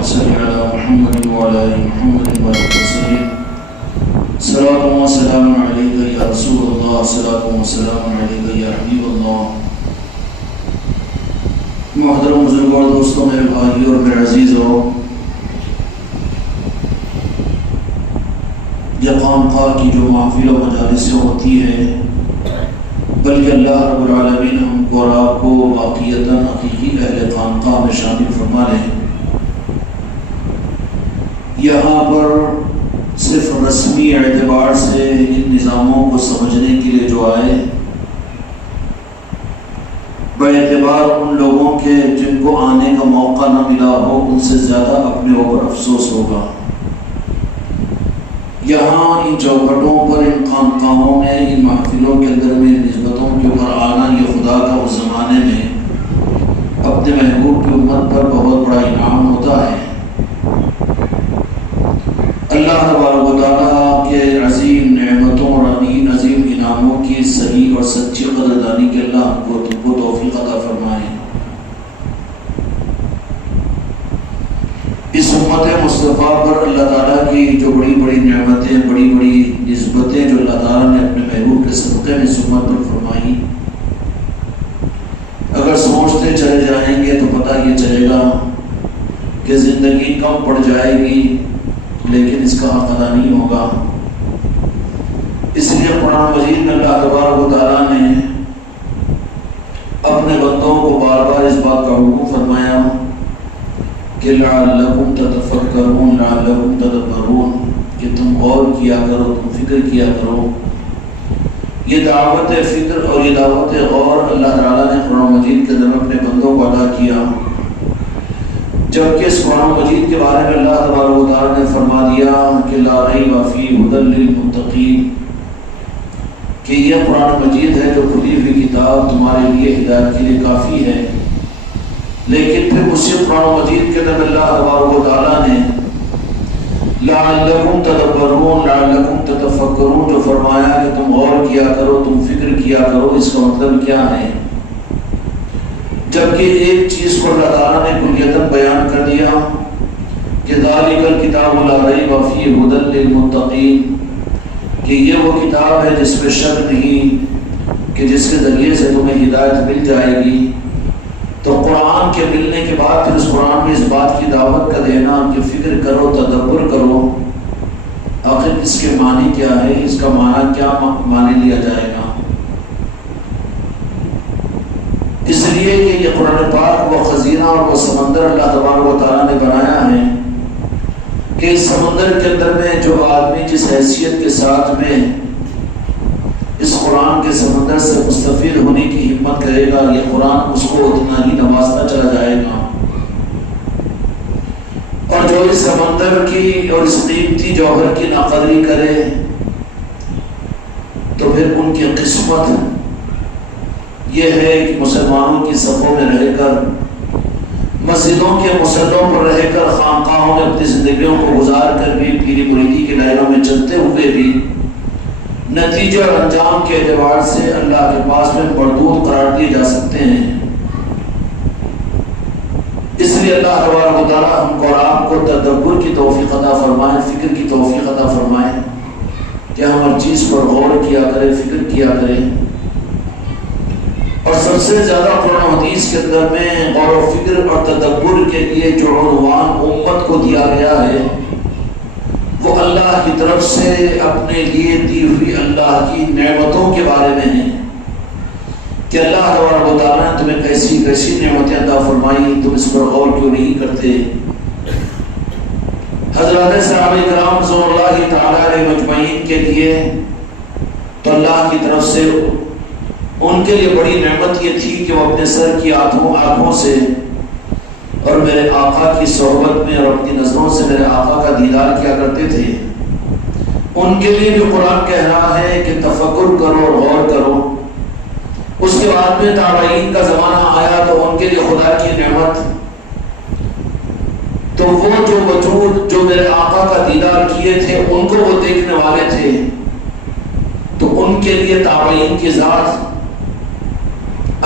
اللهم صل على محمد وعلى آل محمد وبارك وسلم صلاة وسلام عليك يا رسول الله صلاة وسلام عليك يا حبيب الله. محترم بزرگوں اور دوستوں، میرے بھائی اور میرے عزیزوں، یہ خانقاہ کی جو محافل و مجالسیں ہوتی ہیں، بلکہ اللہ رب العالمین ہم کو اور آپ کو واقعیتاً حقیقی اہل خانقاہ میں شامل فرما لیں۔ یہاں پر صرف رسمی اعتبار سے ان نظاموں کو سمجھنے کے لیے جو آئے، باعتبار ان لوگوں کے جن کو آنے کا موقع نہ ملا ہو، ان سے زیادہ اپنے اوپر افسوس ہوگا۔ یہاں ان چوکھٹوں پر، ان خانقاہوں میں، ان محفلوں کے اندر میں نسبتوں کے اوپر آنا، یہ خدا کا اس زمانے میں اپنے محبوب کی امت پر بہت بڑا انعام ہوتا ہے۔ اللہ تبارک و تعالیٰ کے عظیم نعمتوں اور عظیم انعاموں کی صحیح اور سچی قدردانی کے اللہ ہم کو تم کو توفیق عطا فرمائے۔ اس امت مصطفیٰ پر اللہ تعالیٰ کی جو بڑی بڑی نعمتیں، بڑی بڑی نسبتیں جو اللہ تعالیٰ نے اپنے محبوب کے صدقے میں اس امت پر فرمائی، اگر سوچتے چلے جائیں گے تو پتہ یہ چلے گا کہ زندگی کم پڑ جائے گی، لیکن اس کا حق ادا نہیں ہوگا۔ اس لیے قرآن مجید میں اللہ تبارک و تعالیٰ نے اپنے بندوں کو بار بار اس بات کا حکم فرمایا کہ لعلکم تتفکرون لعلکم تدبرون، کہ تم غور کیا کرو، تم فکر کیا کرو۔ یہ دعوت فکر اور یہ دعوت غور اللہ تعالیٰ نے قرآن مجید کے ذریعے اپنے بندوں کو ادا کیا، جبکہ اس قرآن مجید کے بارے میں اللہ تبارک و تعالیٰ نے فرما دیا کہ لا ریب فیہ ھدی للمتقین، کہ یہ قرآن مجید ہے جو کھلی ہوئی کتاب تمہارے لیے ہدایت کے لیے کافی ہے۔ لیکن پھر اسی قرآن مجید کے اندر اللہ تبارک و تعالیٰ نے لعلکم تدبرون لعلکم تتفکرون جو فرمایا کہ تم غور کیا کرو، تم فکر کیا کرو، اس کا مطلب کیا ہے؟ جبکہ ایک چیز کو اللہ تعالیٰ نے کلیتاً بیان کر دیا کہ ذالک الکتاب لا ریب فیہ ھدی للمتقین، کہ یہ وہ کتاب ہے جس میں شک نہیں، کہ جس کے ذریعے سے تمہیں ہدایت مل جائے گی۔ تو قرآن کے ملنے کے بعد پھر اس قرآن میں اس بات کی دعوت کا دینا کہ فکر کرو، تدبر کرو، آخر اس کے معنی کیا ہے، اس کا معنی کیا معنی لیا جائے گا۔ اس لیے کہ یہ قرآن پاک وہ خزینہ اور وہ سمندر اللہ تبارک و تعالیٰ نے بنایا ہے کہ اس سمندر کے اندر میں جو آدمی جس حیثیت کے ساتھ میں اس قرآن کے سمندر سے مستفید ہونے کی ہمت کرے گا، یہ قرآن اس کو اتنا ہی نوازتا چلا جائے گا، اور جو اس سمندر کی اور اس قیمتی جوہر کی ناقدری کرے تو پھر ان کی قسمت یہ ہے کہ مسلمانوں کی صفوں میں رہ کر، مسجدوں کے مصلوں پر رہ کر، خانقاہوں میں اپنی زندگیوں کو گزار کر بھی، پیری مریدی کے دائروں میں چلتے ہوئے بھی نتیجے اور انجام کے اعتبار سے اللہ کے پاس میں مردود قرار دیے جا سکتے ہیں۔ اس لیے اللہ تبارک و تعالیٰ ہم کو اور آپ کو تدبر کی توفیق عطا فرمائے، فکر کی توفیق عطا فرمائے کہ ہم ہر چیز پر غور کیا کریں، فکر کیا کریں۔ اور سب سے زیادہ قرآن حدیث کے اندر میں غور و فکر اور تدبر کے لیے جو عنوان امت کو دیا گیا ہے، وہ اللہ کی طرف سے اپنے لیے دی ہوئی اللہ کی نعمتوں کے بارے میں ہے کہ اللہ تبارک و تعالیٰ نے تمہیں کیسی کیسی نعمتیں عطا فرمائی، تم اس پر غور کیوں نہیں کرتے؟ حضرات صحابہ کرام رضوان اللہ تعالیٰ علیہ مجمعین کے لیے تو اللہ کی طرف سے ان کے لیے بڑی نعمت یہ تھی کہ وہ اپنے سر کی آنکھوں سے اور میرے آقا کی صحبت میں اور اپنی نظروں سے میرے آقا کا دیدار کیا کرتے تھے۔ ان کے لیے بھی قرآن کہہ رہا ہے کہ تفکر کرو، غور کرو۔ اس کے بعد میں تابعین کا زمانہ آیا تو ان کے لیے خدا کی نعمت، تو وہ جو وجود جو میرے آقا کا دیدار کیے تھے، ان کو وہ دیکھنے والے تھے، تو ان کے لیے تابعین کی ذات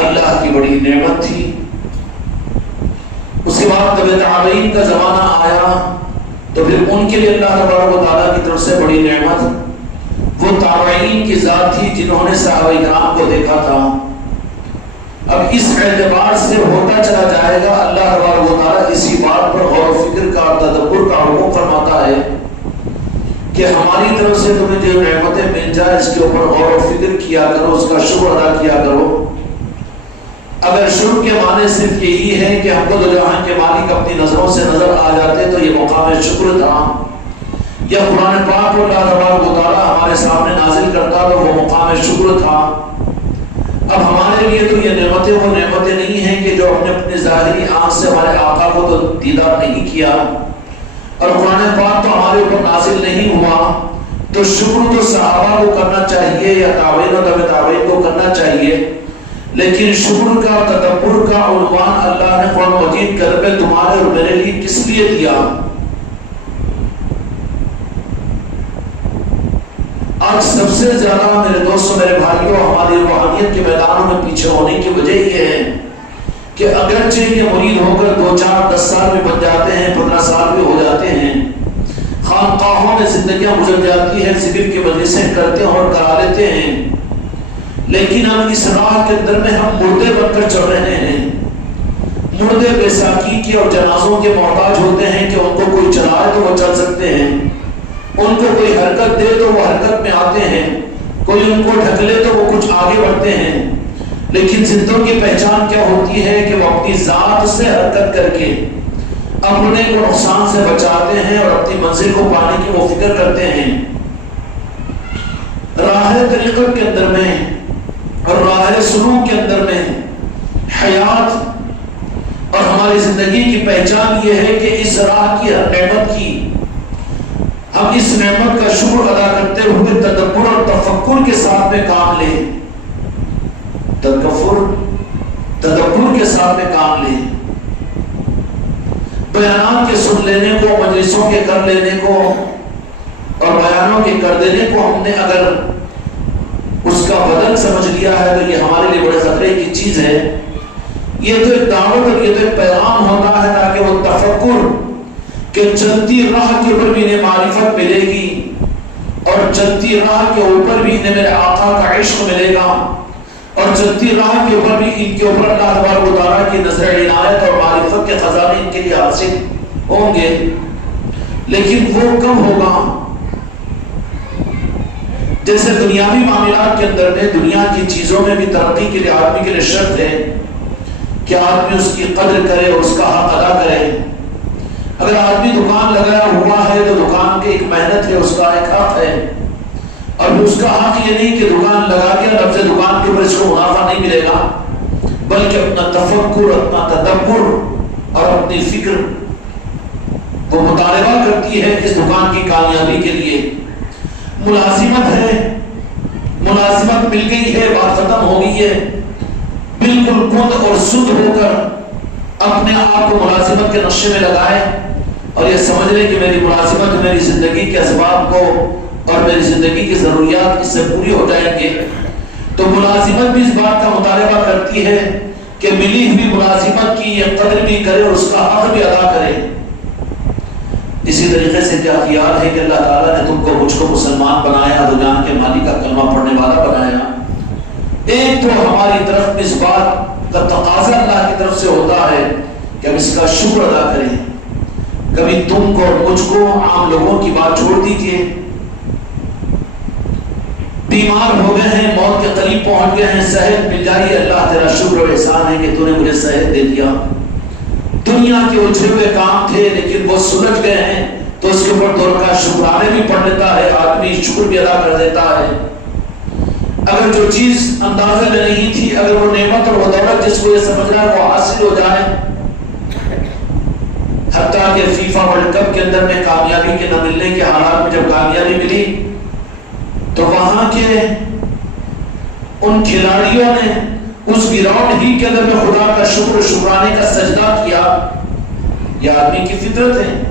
اللہ کی بڑی نعمت تھی۔ اس کے کے بعد جب تابعین کا زمانہ آیا تو پھر ان کے لیے اللہ تبارک و تعالیٰ کی طرف سے بڑی نعمت وہ تابعین کی ذات تھی جنہوں نے صحابہ کرام کو دیکھا تھا۔ اب اس اعتبار سے ہوتا چلا جائے گا، اللہ تبارک و تعالیٰ اسی بات پر غور و فکر کا اور تدبر کا حکم فرماتا ہے کہ ہماری طرف سے تمہیں جو نعمتیں مل جائے اس کے اوپر غور و فکر کیا کرو، اس کا شکر ادا کیا کرو۔ اگر شکر کے معنی صرف یہی ہے کہ ہم کو دو جہان کے مالک اپنی نظروں سے نظر آ جاتے تو یہ مقام شکر تھا، یا قرآن پاک کو اللہ تبارک و تعالیٰ ہمارے سامنے نازل کرتا تو وہ مقام شکر تھا۔ اب ہمارے لیے تو یہ نعمتیں وہ نعمتیں نہیں ہیں کہ جو اپنے ظاہری آنکھ سے ہمارے آقا کو تو دیدار نہیں کیا اور قرآن پاک تو ہمارے اوپر نازل نہیں ہوا، تو شکر تو صحابہ کو کرنا چاہیے یا تابعین و تبع تابعین کو کرنا چاہیے، لیکن شکر کا تدبر کا عنوان اللہ نے قرآن مجید کے رب تمہارے اور میرے لیے کس لیے دیا؟ آج سب سے زیادہ میرے دوستوں میرے بھائیوں ہماری روحانیت کے میدانوں میں پیچھے ہونے کی وجہ یہ ہے کہ اگرچہ یہ مرید ہو کر 2 4 10 سال میں بن جاتے ہیں، 15 سال بھی ہو جاتے ہیں، خانقاہوں میں زندگیاں گزر جاتی ہیں، ذکر کی مجلسیں کرتے ہیں اور کرا لیتے ہیں، لیکن ہم اس راہ کے اندر میں ہم مردے بن کر چل رہے ہیں۔ مردے بیساکھی کے اور جنازوں کے محتاج ہوتے ہیں کہ ان کو کوئی چلائے تو وہ چل سکتے ہیں، ان کو کوئی حرکت دے تو وہ حرکت میں آتے ہیں، کوئی ان کو ڈھکلے تو وہ کچھ آگے بڑھتے ہیں، لیکن زندوں کی پہچان کیا ہوتی ہے کہ وہ اپنی ذات سے حرکت کر کے اپنے کو نقصان سے بچاتے ہیں اور اپنی منزل کو پانے کی وہ فکر کرتے ہیں۔ راہ طریقت کے اندر میں اور راہ سلوک کے اندر میں حیات اور ہماری زندگی کی پہچان یہ ہے کہ اس راہ کی ہر نعمت کی ہم اس نعمت کا شکر ادا کرتے ہوئے تدبر اور تفکر کے ساتھ میں کام لیں، تدبر کے ساتھ میں کام لیں، بیانات کے سن لینے کو، مجلسوں کے کر لینے کو اور بیانوں کے کر دینے کو ہم نے اگر اس کا بدل سمجھ لیا ہے تو یہ ہمارے لیے بڑے خطرے کی چیز ہے۔ یہ تو ایک دعوت اور یہ تو ایک پیغام ہوتا ہے تاکہ وہ تفکر کہ چلتی راہ کے اوپر بھی انہیں معرفت ملے گی اور چلتی راہ کے اوپر بھی انہیں میرے آقا کا عشق ملے گا اور چلتی راہ کے اوپر بھی ان کے اوپر اللہ تبارک و تعالیٰ کی نظر عنایت اور معرفت کے خزانے ان کے لیے حاصل ہوں گے، لیکن وہ کب ہوگا؟ جیسے دنیاوی معاملات کے اندر میں دنیا کی چیزوں میں بھی ترقی کے لیے آدمی کے لیے شرط ہے کہ آدمی اس کی قدر کرے اور اس کا حق ادا کرے۔ اگر آدمی دکان لگایا ہوا ہے تو دکان کی ایک محنت ہے، اس کا ایک حق ہے، اور اس کا حق یہ نہیں کہ دکان لگا کے لفظ دکان کے اوپر اس کو منافع نہیں ملے گا، بلکہ اپنا تفکر، اپنا تدبر اور اپنی فکر کو مطالبہ کرتی ہے اس دکان کی کامیابی کے لیے۔ ملازمت ہے، ملازمت مل گئی ہے، بات ختم ہو گئی ہے، بالکل کند اور سد ہو کر اپنے آپ کو ملازمت کے نقشے میں لگائے اور یہ سمجھ لیں کہ میری ملازمت میری زندگی کے اسباب کو اور میری زندگی کی ضروریات اس سے پوری ہو جائیں گے، تو ملازمت بھی اس بات کا مطالبہ کرتی ہے کہ ملی ہوئی ملازمت کی یہ قدر بھی کرے اور اس کا حق بھی ادا کرے۔ اسی طریقے سے کیا خیال ہے کہ اللہ تعالیٰ نے تم کو مجھ کو مسلمان بنایا، دو جہان کے مالک کا کلمہ پڑھنے والا بنایا، ایک تو ہماری طرف اس بات کا تقاضا اللہ کی طرف سے ہوتا ہے کہ ہم اس کا شکر ادا کریں۔ کبھی تم کو اور مجھ کو عام لوگوں کی بات چھوڑ دیجئے، بیمار ہو گئے ہیں، موت کے قریب پہنچ گئے ہیں، صحت مل جائے، اللہ تیرا شکر و احسان ہے کہ تو نے مجھے صحت دے دیا۔ دنیا کے الجھے ہوئے کام تھے لیکن وہ سلجھ گئے ہیں تو اس کے اوپر دور کا شکرانے بھی پڑھ لیتا ہے، آدمی شکر بھی ادا کر دیتا ہے۔ اگر جو چیز اندازے میں نہیں تھی، اگر وہ نعمت اور وہ دولت جس کو یہ سمجھ رہا ہے وہ حاصل ہو جائے، حتیٰ کہ فیفا ورلڈ کپ کے اندر میں کامیابی کے نہ ملنے کے حالات میں جب کامیابی ملی تو وہاں کے ان کھلاڑیوں نے اس گراؤنڈ ہی کے اندر میں خدا کا شکر شکرانے کا سجدہ کیا۔ یہ آدمی کی فطرت ہے،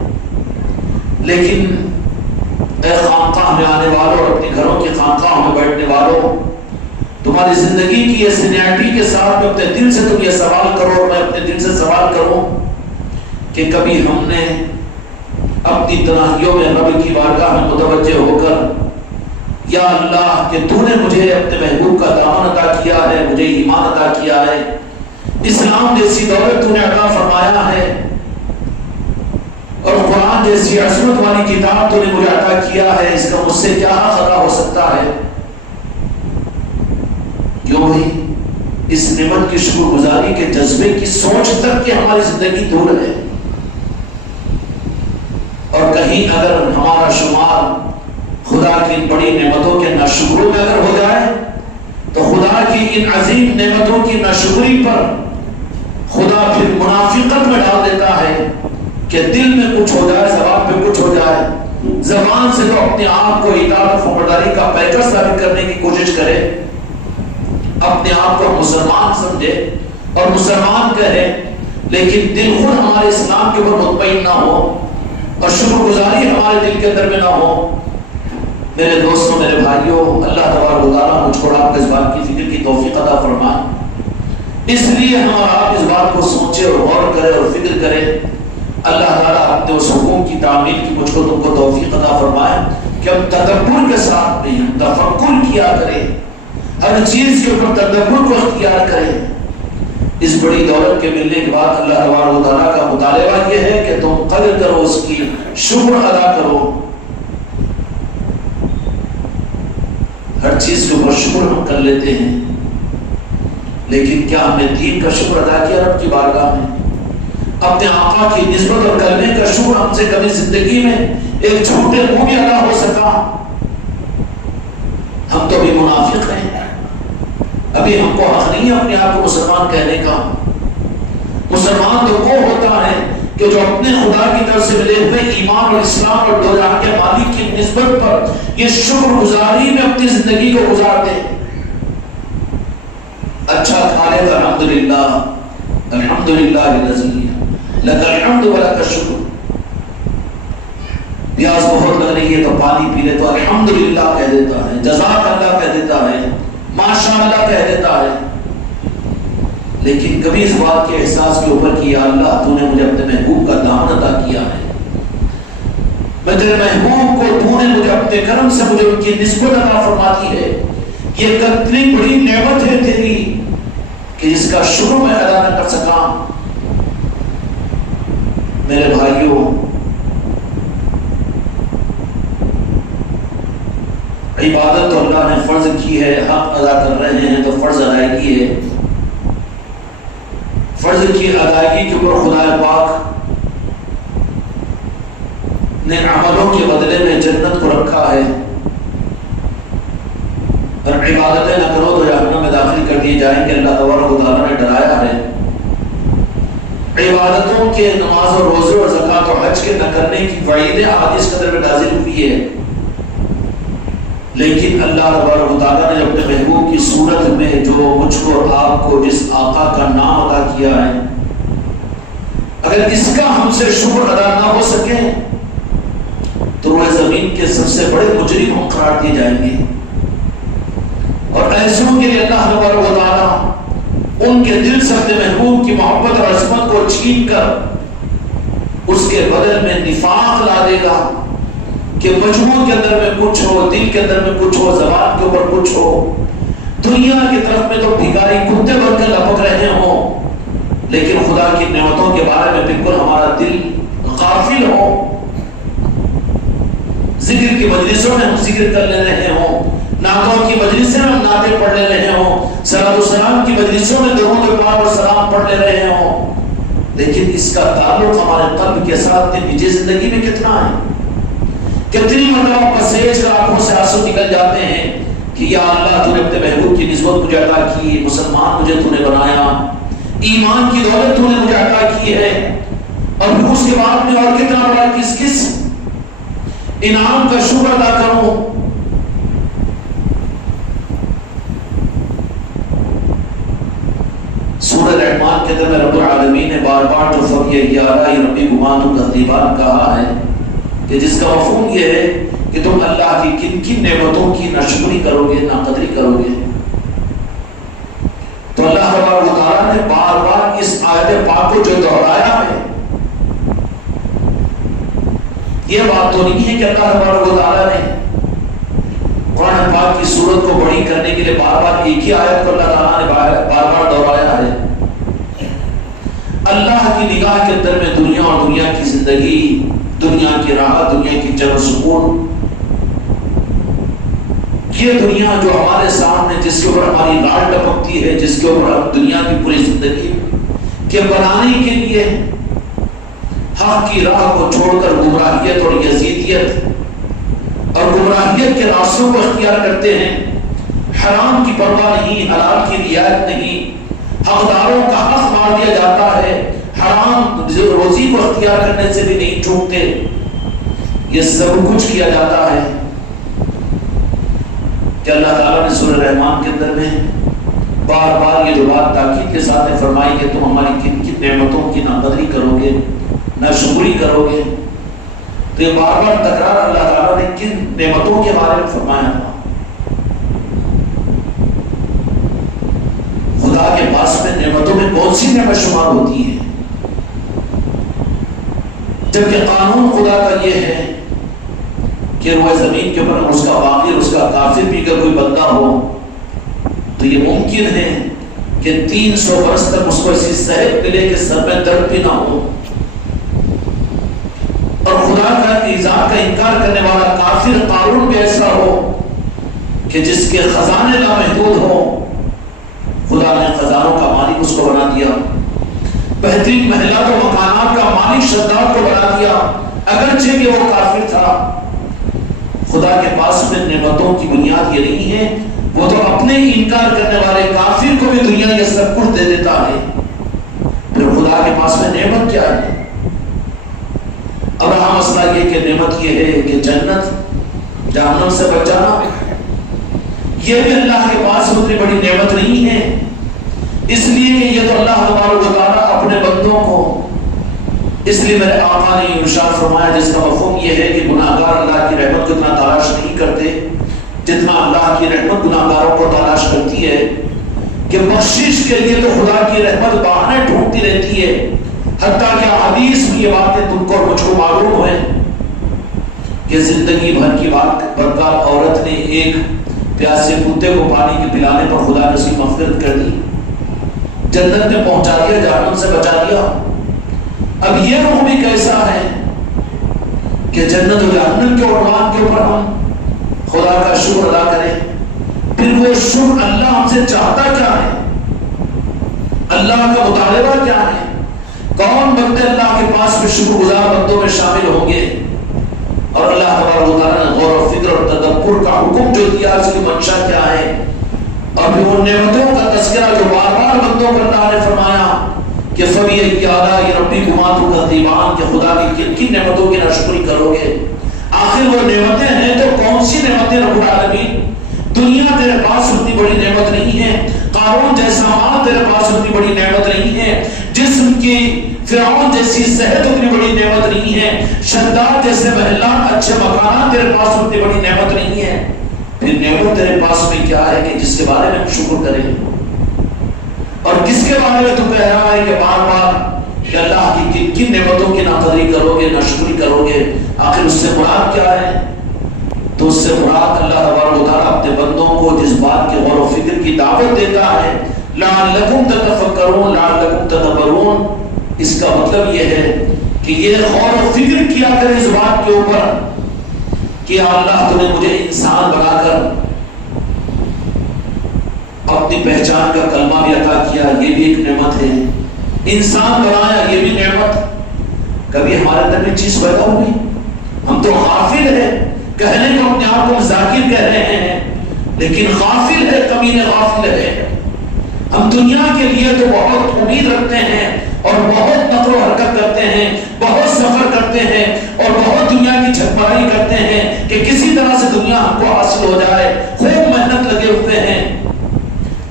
لیکن اے خانقاہ میں آنے والوں اور اپنے گھروں کے خانقاہ میں بیٹھنے والوں، تمہاری زندگی کی یہ سینیارٹی کے ساتھ میں اپنے دل سے تم یہ سوال کرو اور میں اپنے دل سے سوال کروں کہ کبھی ہم نے اپنی تنہائیوں میں رب کی بارگاہ میں متوجہ ہو کر یا اللہ کہ تو نے مجھے اپنے محبوب کا دامن عطا کیا ہے، مجھے ایمان عطا کیا ہے، اسلام جیسی دولت تو نے عطا فرمایا ہے، اور قرآن جیسی عصمت والی کتاب تو نے مجھے عطا کیا ہے، اس کا مجھ سے کیا خطا ہو سکتا ہے؟ کیوں بھائی اس نعمت کی شکر گزاری کے جذبے کی سوچ تک کہ ہماری زندگی دور ہے، اور کہیں اگر ہمارا شمار خدا کی ان بڑی نعمتوں کے ناشکروں میں اگر ہو جائے تو خدا کی ان عظیم نعمتوں کی ناشکری پر خدا پھر منافقت میں ڈال دیتا ہے کہ دل میں کچھ ہو جائے، زبان پہ کچھ ہو جائے، زبان سے تو اپنے آپ کو اطاعت و فرمانبرداری کا پیکر ثابت کرنے کی کوشش کرے، اپنے آپ کو مسلمان سمجھے اور مسلمان کہے، لیکن دل خود ہمارے اسلام کے اوپر مطمئن نہ ہو اور شکر گزاری ہمارے دل کے اندر میں نہ ہو۔ میرے دوستوں، میرے بھائیوں، اللہ تبارک و تعالیٰ مجھ کو آپ کو اس بات کی فکر کی توفیق عطا فرمائے۔ اس لیے ہم اور آپ اس بات کو سوچے اور غور کرے اور فکر کرے، اللہ تعالیٰ اپنے اس حکم کی تعمیل کی مجھ کو تم کو توفیق عطا فرمائے کہ ہم تدبر کے ساتھ نہیں، ہم تفکر کیا کریں، ہر چیز کے اوپر تدبر کو اختیار کریں۔ اس بڑی دولت کے ملنے کے بعد اللہ تبارک و تعالیٰ کا مطالبہ یہ ہے کہ تم قدر کرو، اس کی شکر ادا کرو۔ ہر چیز کے اوپر شکر ہم کر لیتے ہیں، لیکن کیا ہم نے دین کا شکر ادا کیا رب کی بارگاہ میں؟ اپنے آقا کی نسبت اور کلمے کا شکر ہم سے کبھی زندگی میں ایک چھوٹے منہ بھی ادا ہو سکا؟ ہم تو بھی منافق ہیں، ابھی ہم کو حق نہیں ہے اپنے آپ کو مسلمان کہنے کا۔ مسلمان تو وہ ہوتا ہے کہ جو اپنے خدا کی طرف سے ملے ہوئے ایمان اور اسلام اور دو جہان کے مالک کی نسبت پر یہ شکر گزاری میں اپنی زندگی کو گزار دے۔ اچھا کھا لے تو الحمدللہ، الحمدللہ للذی لک الحمد ولک الشکر۔ پیاس بہت لگ رہی ہے تو پانی پی لے تو الحمدللہ کہہ دیتا ہے، جزاک اللہ کہہ دیتا ہے، ماشاءاللہ کہہ دیتا ہے، لیکن کبھی اس بات کے احساس کے اوپر کہ یا اللہ تو نے مجھے اپنے محبوب کا دامن عطا کیا ہے، میں تیرے محبوب کو تو نے مجھے اپنے کرم سے مجھے ان کی نسبت عطا فرماتی ہے، یہ کتنی بڑی نعمت ہے تیری کہ جس کا شکر میں ادا نہ کر سکا۔ میرے بھائیوں، عبادت تو اللہ نے فرض کی ہے، حق ادا کر رہے ہیں تو فرض ادائیگی ہے۔ فرض کی ادائیگی کے اوپر خدا پاک نے عملوں کے بدلے میں جنت کو رکھا ہے، اور عبادتیں نہ کرو تو جہنم میں داخل کر دیے جائیں گے، اللہ تبارک و تعالیٰ نے ڈرایا ہے۔ عبادتوں کے نماز اور روزے اور زکوٰۃ اور حج کے نہ کرنے کی وعیدیں حدیث کے اندر میں نازل ہوئی ہے، لیکن اللہ تبارک و تعالیٰ نے اپنے محبوب کی صورت میں جو مجھ کو اور آپ کو جس آقا کا نام عطا کیا ہے، اگر اس کا ہم سے شکر ادا نہ ہو سکے تو روئے زمین کے سب سے بڑے مجرم ہم قرار دیے جائیں گے، اور ایسوں کے لیے اللہ تبارک و تعالیٰ ان کے دل سے اپنے محبوب کی محبت اور عظمت کو چھین کر اس کے بدل میں نفاق لا دے گا کہ مجموع کے اندر میں کچھ ہو، دل کے اندر میں کچھ ہو، زبان کے اوپر کچھ ہو، دنیا کی طرف میں تو بھکاری کتے بن کر لپک رہے ہوں، لیکن خدا کی نعمتوں کے بارے میں بالکل ہمارا دل غافل ہو، ذکر کی مجلسوں میں ہم ذکر کر لے رہے ہوں، نعتوں کی مجلسوں میں ہم نعتیں پڑھ لے رہے ہوں، صلاۃ و سلام کی مجلسوں میں درود پاک اور سلام پڑھ لے رہے ہوں، لیکن اس کا تعلق ہمارے قلب کے ساتھ نجی زندگی میں کتنا ہے؟ کتنی مرتبہ پسیج کر آنکھوں سے آنسو نکل جاتے ہیں کہ یا اللہ تو نے اپنے محبوب کی نسبت مجھے عطا کی، مسلمان مجھے تو نے بنایا، ایمان کی دولت تو نے مجھے عطا کی ہے، اور پھر اس کے بعد میں اور کتنا بڑا کس انعام کا شکر ادا کروں۔ سورہ رحمان کے اندر رب العالمین نے بار بار جو فقیہ گیارہ ربی گمان تقریباً کہا ہے کہ جس کا مفہوم یہ ہے کہ تم اللہ کی کن کن نعمتوں کی ناشکری کرو گے، ناقدری کرو گے، تو اللہ تبارک و تعالیٰ نے بار بار اس آیت پاک کو جو دہرایا ہے یہ بات تو نہیں ہے کہ اللہ تبارک و تعالیٰ نے قرآن پاک کی صورت کو بڑی کرنے کے لیے بار بار ایک ہی آیت کو اللہ تعالیٰ نے بار بار دہرایا ہے۔ اللہ کی نگاہ کے اندر میں دنیا اور دنیا کی زندگی، دنیا کی راحت، دنیا کی چین و سکون، یہ دنیا جو ہمارے سامنے جس کے اوپر ہماری راہ ٹپکتی ہے، جس کے اوپر ہم دنیا کی پوری زندگی کے بنانے کے لیے حق کی راہ کو چھوڑ کر گمراہیت اور یزیدیت اور گمراہیت کے راستوں کو اختیار کرتے ہیں، حرام کی پرواہ نہیں، حلال کی رعایت نہیں، حقداروں کا حق مار دیا جاتا ہے، حرام روزی کو اختیار کرنے سے بھی نہیں چوکتے، یہ سب کچھ کیا جاتا ہے کہ اللہ تعالیٰ نے سورہ رحمان کے اندر میں بار بار یہ جو بات تاکید کے ساتھ نے فرمائی کہ تم ہماری کن کن نعمتوں کی ناقدری کرو گے، ناشکری کرو گے، تو یہ بار بار تکرار اللہ تعالیٰ نے کن نعمتوں کے بارے میں فرمایا تھا۔ خدا کے پاس میں نعمتوں میں کون سی نعمت شمار ہوتی ہے؟ جبکہ قانون خدا کا یہ ہے کہ روئے زمین کے اوپر اس کا باقی اس کا کافر بھی اگر کوئی بندہ ہو تو یہ ممکن ہے کہ 300 برس تک اس کو ایسی صحت ملے کہ سر میں درد بھی نہ ہو، اور خدا کا ایذا کا انکار کرنے والا کافر قارون بھی ایسا ہو کہ جس کے خزانے لامحدود ہو، خدا نے خزانوں کا مالک اس کو بنا دیا، بہترین محلات و مکانات کا مالک شداد کو بنا دیا، اگرچہ کہ وہ کافر تھا۔ خدا کے پاس میں نعمتوں کی بنیاد یہ نہیں ہے، وہ تو اپنے انکار کرنے والے کافر کو بھی دنیا یہ سب کچھ دے دیتا ہے، پھر خدا کے پاس میں نعمت کیا ہے؟ اب رہا مسئلہ یہ کہ نعمت یہ ہے کہ جنت، جہنم سے بچانا، یہ بھی اللہ کے پاس اتنی بڑی نعمت نہیں ہے، اس لیے کہ یہ تو اللہ تبارک و تعالیٰ اپنے بندوں کو، اس لیے میرے آقا نے ارشاد فرمایا جس کا مفہوم یہ ہے کہ گناہگار اللہ کی رحمت کو اتنا تلاش نہیں کرتے جتنا اللہ کی رحمت گناہگاروں کو تلاش کرتی ہے، کہ بخشش کے لیے تو خدا کی رحمت بہانے ڈھونڈتی رہتی ہے، حتیٰ کہ حدیث میں یہ باتیں تم کو اور مجھ کو معلوم ہوئے کہ زندگی بھر کی بدکار عورت نے ایک پیاسے کتے کو پانی کے پلانے پر خدا نے اس کی مغفرت کر دی، جنت میں پہنچا دیا، جہنم سے بچا دیا۔ اب یہ روح بھی کیسا ہے کہ جنت و جہنم کے عنوان کے اوپر ہم خدا کا شکر ادا کریں، پھر وہ شکر اللہ ہم سے چاہتا کیا ہے، اللہ کا مطالبہ کیا ہے، کون بندے اللہ کے پاس میں شکر گزار بندوں میں شامل ہوں گے، اور اللہ تبارک و تعالیٰ نے غور و فکر اور تدبر کا حکم جو دیا اس کی منشا کیا ہے، اور پھر ان نعمتوں کا تذکرہ جو بار بار بندوں کو اللہ نے فرمایا کہ فَبِأَيِّ آلَاءِ رَبِّكُمَا تُكَذِّبَانِ کہ خدا کی کن کن نعمتوں کی ناشکری کرو گے۔ آخر وہ نعمتیں ہیں تو کون سی نعمتیں رب العالمین؟ دنیا تیرے پاس اتنی بڑی نعمت نہیں ہے، قارون جیسا مال تیرے پاس اتنی بڑی نعمت نہیں ہے، جسم کی فرعون جیسی صحت اتنی بڑی نعمت نہیں ہے، شداد جیسے محلات اچھے مکانات تیرے پاس اتنی بڑی نعمت نہیں ہے، پھر نعمت تیرے پاس میں کیا ہے کہ جس کے بارے میں ہم شکر کریں، اور کس کے بارے میں تو کہہ رہا ہے کہ بار بار کہ اللہ کی کن کن نعمتوں کی ناقدری کرو گے، ناشکری کرو گے، آخر اس سے مراد کیا ہے؟ تو اس سے مراد اللہ تبارک و تعالیٰ اپنے بندوں کو جس بات کے غور و فکر کی دعوت دیتا ہے لعلکم تتفکرون لعلکم تدبرون، اس کا مطلب یہ ہے کہ یہ غور و فکر کیا کرے اس بات کے اوپر کہ اللہ تو نے مجھے انسان بنا کر اپنی پہچان کا کلمہ بھی عطا کیا، یہ بھی ایک نعمت ہے، انسان بنایا یہ بھی نعمت۔ کبھی ہمارے اندر میں چیز پیدا ہوئی؟ ہم تو غافل ہیں، کہنے کو اپنے آپ کو ذاکر کہہ رہے ہیں لیکن غافل ہے، کمین غافل ہے۔ ہم دنیا کے لیے تو بہت امید رکھتے ہیں اور بہت نقل و حرکت کرتے ہیں، بہت سفر کرتے ہیں اور بہت دنیا کی جھکماری کرتے ہیں کہ کسی طرح سے دنیا ہم کو حاصل ہو جائے، خوب محنت لگے ہوئے ہیں،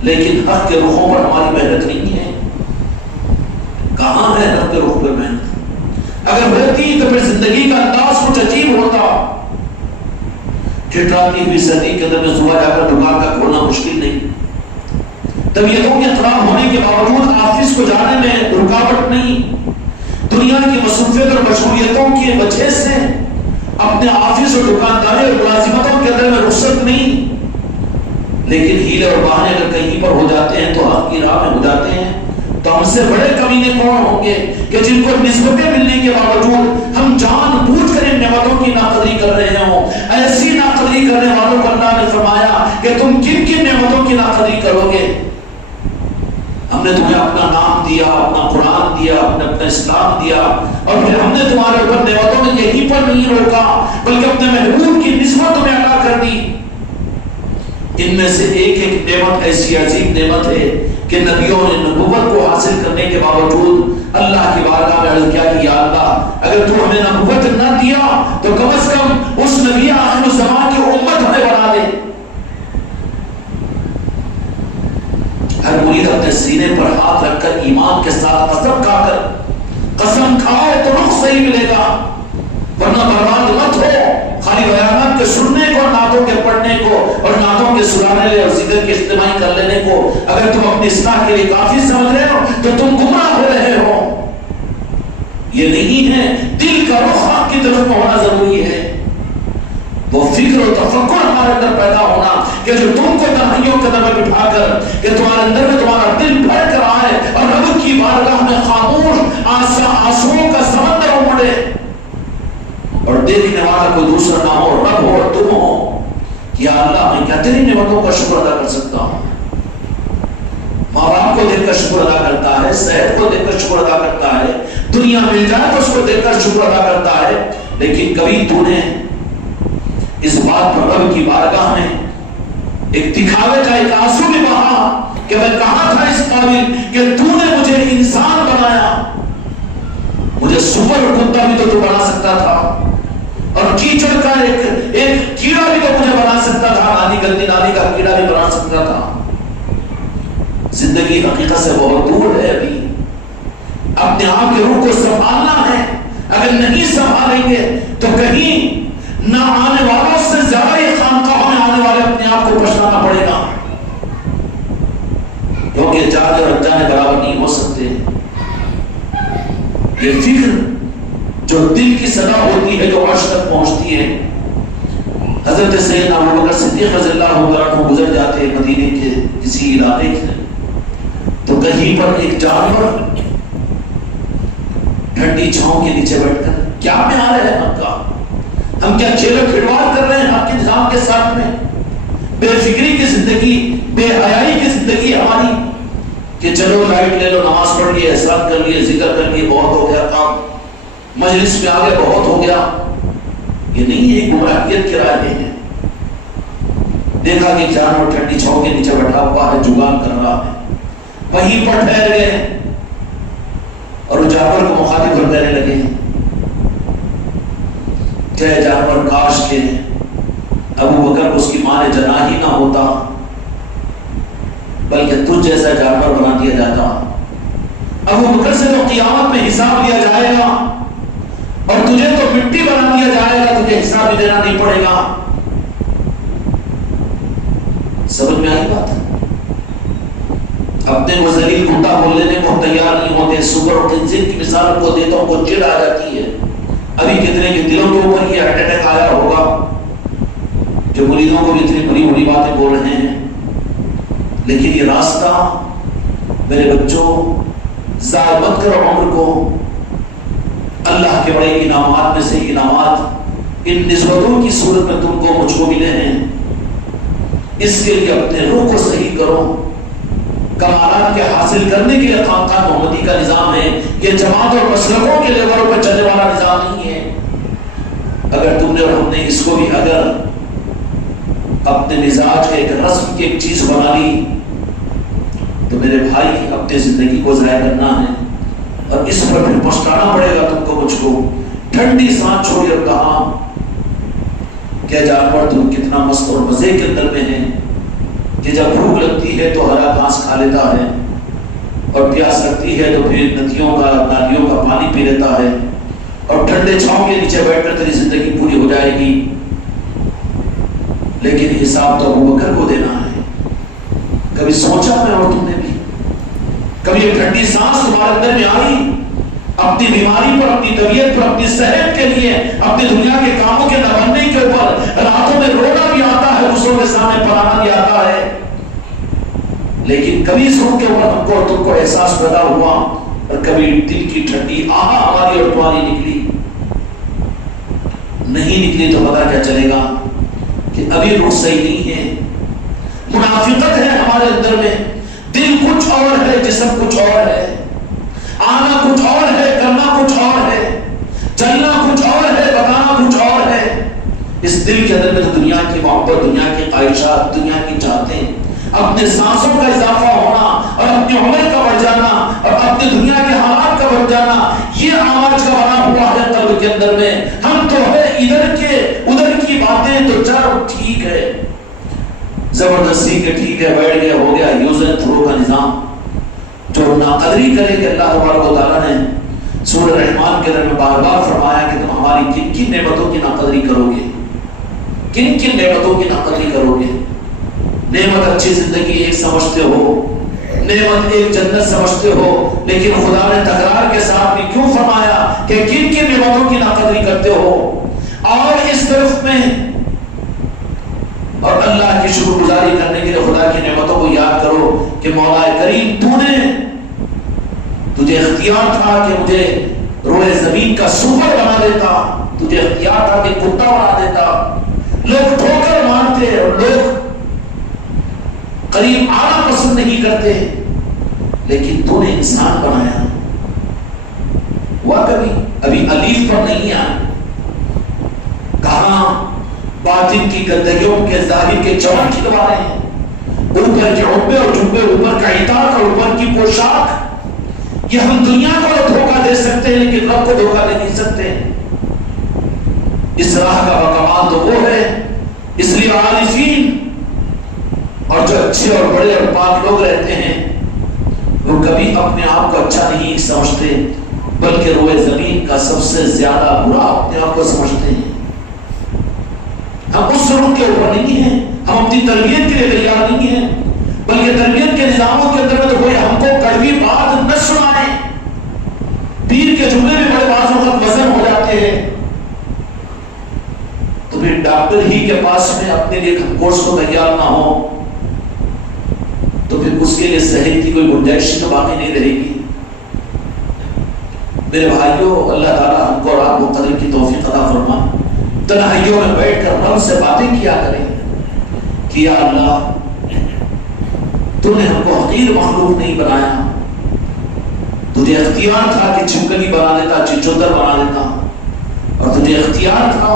لیکن حق کے رخوں پر ہماری محنت نہیں ہے۔ کہاں ہے حق کے رخ پر محنت؟ اگر رہتی تو پھر زندگی کا انداز کچھ عجیب ہوتا۔ ٹھٹراتی ہوئی صدی کے اندر میں صبح جا کر دکان کا کھولنا مشکل نہیں، طبیعتوں کے خراب ہونے کے باوجود آفس کو جانے میں رکاوٹ نہیں، دنیا کی مصروفیت اور مشغولیتوں کی وجہ سے اپنے آفس اور دکانداری اور ملازمتوں کے اندر میں رخصت نہیں، لیکن ہیلے اور بہانے اگر کہیں پر ہو جاتے ہیں تو حق کی راہ میں ہو جاتے ہیں، تو ہم سے بڑے کمینے کون ہوں گے کہ جن کو نسبتیں ملنے کے باوجود ہم جان بوجھ کر ان نعمتوں کی ناقدری کر رہے ہوں۔ ایسی ناقدری کرنے والوں کو اللہ نے فرمایا کہ تم کن کن نعمتوں کی ناقدری کرو گے؟ ہم نے تمہیں اپنا نام دیا، اپنا قرآن دیا، اپنا اسلام دیا، اور پھر ہم نے تمہارے اوپر نعمتوں میں یہی پر نہیں روکا بلکہ اپنے محبوب کی نسبت تمہیں عطا کر دی۔ ان میں سے ایک ایک نعمت ایسی عظیم نعمت ہے کہ نبیوں نے نبوت کو حاصل کرنے کے باوجود اللہ کی بارگاہ میں عرض کیا کہ یا اللہ اگر تو ہمیں نبوت نہ دیا تو کم از کم اس نبی آخر الزمان کی امت ہمیں بنا دے۔ ہر مرید اپنے سینے پر ہاتھ رکھ کر ایمان کے ساتھ قسم کھا کر، قسم کھائے تو رخ صحیح ملے گا، ورنہ برباد مت ہو۔ خالی بیانات کے سننے کو، نعتوں کے پڑھنے کو اور نعتوں کے سنانے اور ذکر کے اجتماعی کر لینے کو اگر تم اپنی اصلاح کے لیے کافی سمجھ رہے ہو تو تم گمراہ ہو رہے ہو۔ یہ نہیں ہے، دل کا رخ حق کی طرف ہونا ضروری ہے، وہ فکر و تفکر ہمارے اندر پیدا ہونا کہ جو تم کو تنہائیوں کے اندر میں بٹھا کر کہ تمہارے اندر میں تمہارا دل بھر کر آئے اور رب کی بارگاہ میں خاموش آنسوؤں کا سمندر امڑے اور دیکھنے والا کوئی دوسرا نہ ہو، رب ہو اور تم ہو کہ یا اللہ میں کیا تیری نعمتوں کا شکر ادا کر سکتا ہوں۔ ماں باپ کو دیکھ کر شکر ادا کرتا ہے، صحت کو دیکھ کر شکر ادا کرتا ہے، دنیا مل جائے تو اس کو دیکھ کر شکر ادا کرتا ہے، لیکن کبھی تو نے اس بات پر رب کی بارگاہ میں ایک دکھاوے کا ایک آنسو بھی بہا کہ میں کہاں تھا اس قابل کہ تو نے مجھے انسان بنایا، مجھے سپر کتا بھی تو بنا سکتا تھا اور کیچڑ کا ایک کیڑا بھی تو مجھے بنا سکتا تھا، نانی گندی نانی کا کیڑا بھی بنا سکتا تھا۔ زندگی حقیقت سے بہت دور ہے، ابھی اپنے آپ کے روح کو سنبھالنا ہے، اگر نہیں سنبھالیں گے تو کہیں نہ آنے والوں سے زیادہ یہ خانقاہوں میں آنے والے اپنے آپ کو پچھتانا پڑے گا، کیونکہ جانے اور انجانے برابر نہیں ہو سکتے۔ یہ فکر جو دل کی صدا ہوتی ہے، جو عرش تک پہنچتی ہے۔ حضرت سیدنا ابوبکر صدیق رضی اللہ عنہ گزر جاتے ہیں مدینے کے کسی علاقے سے، تو کہیں پر ایک جانور ٹھنڈی چھاؤں کے نیچے بیٹھ کر کیا میں آ رہے ہیں مکہ، ہم کیا کھیل و کھلواڑ کر رہے ہیں حق کے نظام کے ساتھ میں، بے فکری کی زندگی، بے حیائی کی زندگی ہماری کہ چلو لائٹ لے لو، نماز پڑھ لیے، احسان کر لیے، ذکر کر لیے، بہت ہو گیا کام، مجلس میں آگے بہت ہو گیا۔ یہ نہیں ہے، گمراہیت کے رائے ہیں۔ دیکھا کہ جانور ٹھنڈی چھاؤں کے نیچے بیٹھا ہوا ہے، جگان کر رہا ہے، وہیں پر ٹھہر گئے اور جانور کو مخاطب کر دینے لگے کہ جانور کاش کے ابوبکر کو اس کی ماں نے جنا ہی نہ ہوتا، بلکہ تجھ جیسا جانور بنا دیا جاتا، ابوبکر سے تو قیامت میں حساب لیا جائے گا اور تجھے تو مٹی بنا دیا جائے گا، تجھے حساب بھی دینا نہیں پڑے گا۔ سمجھ میں آئی بات؟ اپنے کو ذلیل کتا بول لینے کو تیار نہیں ہوتے۔ سور اور خنزیر کی مثال کو دیتا ہوں، کو چڑ آ جاتی ہے۔ ابھی کتنے کے دلوں کے اوپر یہ ہارٹ اٹیک آیا ہوگا جو مریدوں کو بھی اتنی بڑی بڑی باتیں بول رہے ہیں، لیکن یہ راستہ میرے بچوں ضائع مت کرو عمر کو۔ اللہ کے بڑے انعامات میں سے انعامات ان نسبتوں کی صورت میں تم کو مجھ کو ملے ہیں، اس کے لیے اپنے روح کو صحیح کرو۔ کمالات کے حاصل کرنے کے لیے خانقاہ محمدی کا نظام ہے، یہ جماعت اور مسلکوں کے لیولوں پر چلنے والا نظام نہیں ہے۔ اگر تم نے اور ہم نے اس کو بھی اگر اپنے مزاج کے ایک رسم کی ایک چیز بنا لی تو میرے بھائی اپنی زندگی کو ضائع کرنا ہے اور اس پر پھر پچھتانا پڑے گا تم کو مجھ کو۔ ٹھنڈی سانس چھوڑی اور کہا کہ جانور تم کتنا مست اور مزے کے اندر میں ہیں کہ جب بھوک لگتی ہے تو ہرا گھاس کھا لیتا ہے اور پیاس لگتی ہے تو پھر ندیوں کا نالیوں کا پانی پی لیتا ہے اور ٹھنڈے چھاؤں کے نیچے بیٹھ کر تیری زندگی پوری ہو جائے گی، لیکن حساب تو ابوبکر کو دینا ہے۔ کبھی سوچا میں اور تم نے بھی کبھی ایک ٹھنڈی سانس تمہارے اندر میں آئی اپنی بیماری پر، اپنی طبیعت پر، اپنی صحت کے لیے، اپنی دنیا کے کاموں کے میں پرانا بھی آتا ہے، لیکن کبھی سن کے اوپر تم کو احساس پیدا ہوا اور کبھی دل کی ٹھنڈی آہا ہماری اور تمہاری نکلی؟ نہیں نکلی تو پتا کیا چلے گا کہ ابھی روح صحیح نہیں ہے، منافقت ہے ہمارے اندر میں، دل کچھ اور ہے، جسم کچھ اور ہے، آنا کچھ اور ہے، کرنا کچھ اور ہے، چلنا کچھ اور ہے، بتانا کچھ اور ہے۔ اس دل کے اندر میں دنیا کی محبت، دنیا کی خواہشات، دنیا کی چاہتیں، اپنے سانسوں کا اضافہ ہونا اور اپنی عمر کا بڑھ جانا اور اپنی دنیا کے حالات کا بڑھ جانا، یہ آواز کا بنا ہوا ہے قلب کے اندر میں۔ ہم تو ہے ادھر کے ادھر کی باتیں تو چلو ٹھیک ہے، زبردستی کے ٹھیک ہے، بیٹھ گیا، ہو گیا، یوز اینڈ تھرو کا نظام۔ جو ناقدری کرے کہ اللہ تبارک و تعالیٰ نے سورہ رحمان کے اندر میں بار بار فرمایا کہ تم ہماری کن کن نعمتوں کی ناقدری کرو گے، کن کن نعمتوں کی ناقدری کرو گے۔ نعمت اچھی زندگی ایک سمجھتے ہو، نعمت ایک جنت سمجھتے ہو، لیکن خدا نے تکرار کے ساتھ بھی کیوں فرمایا کہ کن کن نعمتوں کی ناقدری کرتے ہو؟ اور اس طرف میں اور اللہ کی شکر گزاری کرنے کے لیے خدا کی نعمتوں کو یاد کرو کہ مولا کریم تو نے تجھے اختیار تھا کہ مجھے روئے زمین کا سوپر بنا دیتا، تجھے اختیار تھا کہ کتا بنا دیتا، لوگ ٹھوکر مارتے اور لوگ قریب آنا پسند نہیں کرتے، لیکن تو نے انسان بنایا۔ ہوا کبھی ابھی الیف پر نہیں آیا، کہاں باطن کی گندگیوں کے ظاہر کے چمن کھلوا رہے ہیں، اوپر کے عبے اور جبے، اوپر کا عطار اور اوپر کی پوشاک۔ یہ ہم دنیا کو دھوکہ دے سکتے ہیں لیکن رب کو دھوکہ دے نہیں سکتے۔ اس راہ کا کمال تو وہ ہے، اس لیے عارفین اور جو اچھے اور بڑے اور پاک لوگ رہتے ہیں وہ کبھی اپنے آپ کو اچھا نہیں سمجھتے، بلکہ روئے زمین کا سب سے زیادہ برا اپنے آپ کو سمجھتے ہیں۔ ہم اس سلوک کے اوپر نہیں ہیں، ہم اپنی تربیت کے لیے تیار نہیں ہیں، بلکہ تربیت کے نظاموں کے اندر تو کوئی ہم کو کڑوی بات نہ سنائے۔ پیر کے جملے میں بڑے بعض وقت وزن ہو جاتے ہیں، تو پھر ڈاکٹر ہی کے پاس میں اپنے لیے کورس کو تیار نہ ہو تو پھر اس کے لیے صحت کی کوئی گنجائش تو باقی نہیں رہے گی۔ میرے بھائیوں، اللہ تعالیٰ ہم کو اور آپ کو قدر کی توفیق عطا فرما، تنہائیوں میں بیٹھ کر رب سے باتیں کیا کریں کہ یا اللہ تو نے ہم کو حقیر مخلوق نہیں بنایا، تجھے اختیار تھا کہ چھپکلی بنا دیتا، چچندر بنا دیتا، اور تجھے اختیار تھا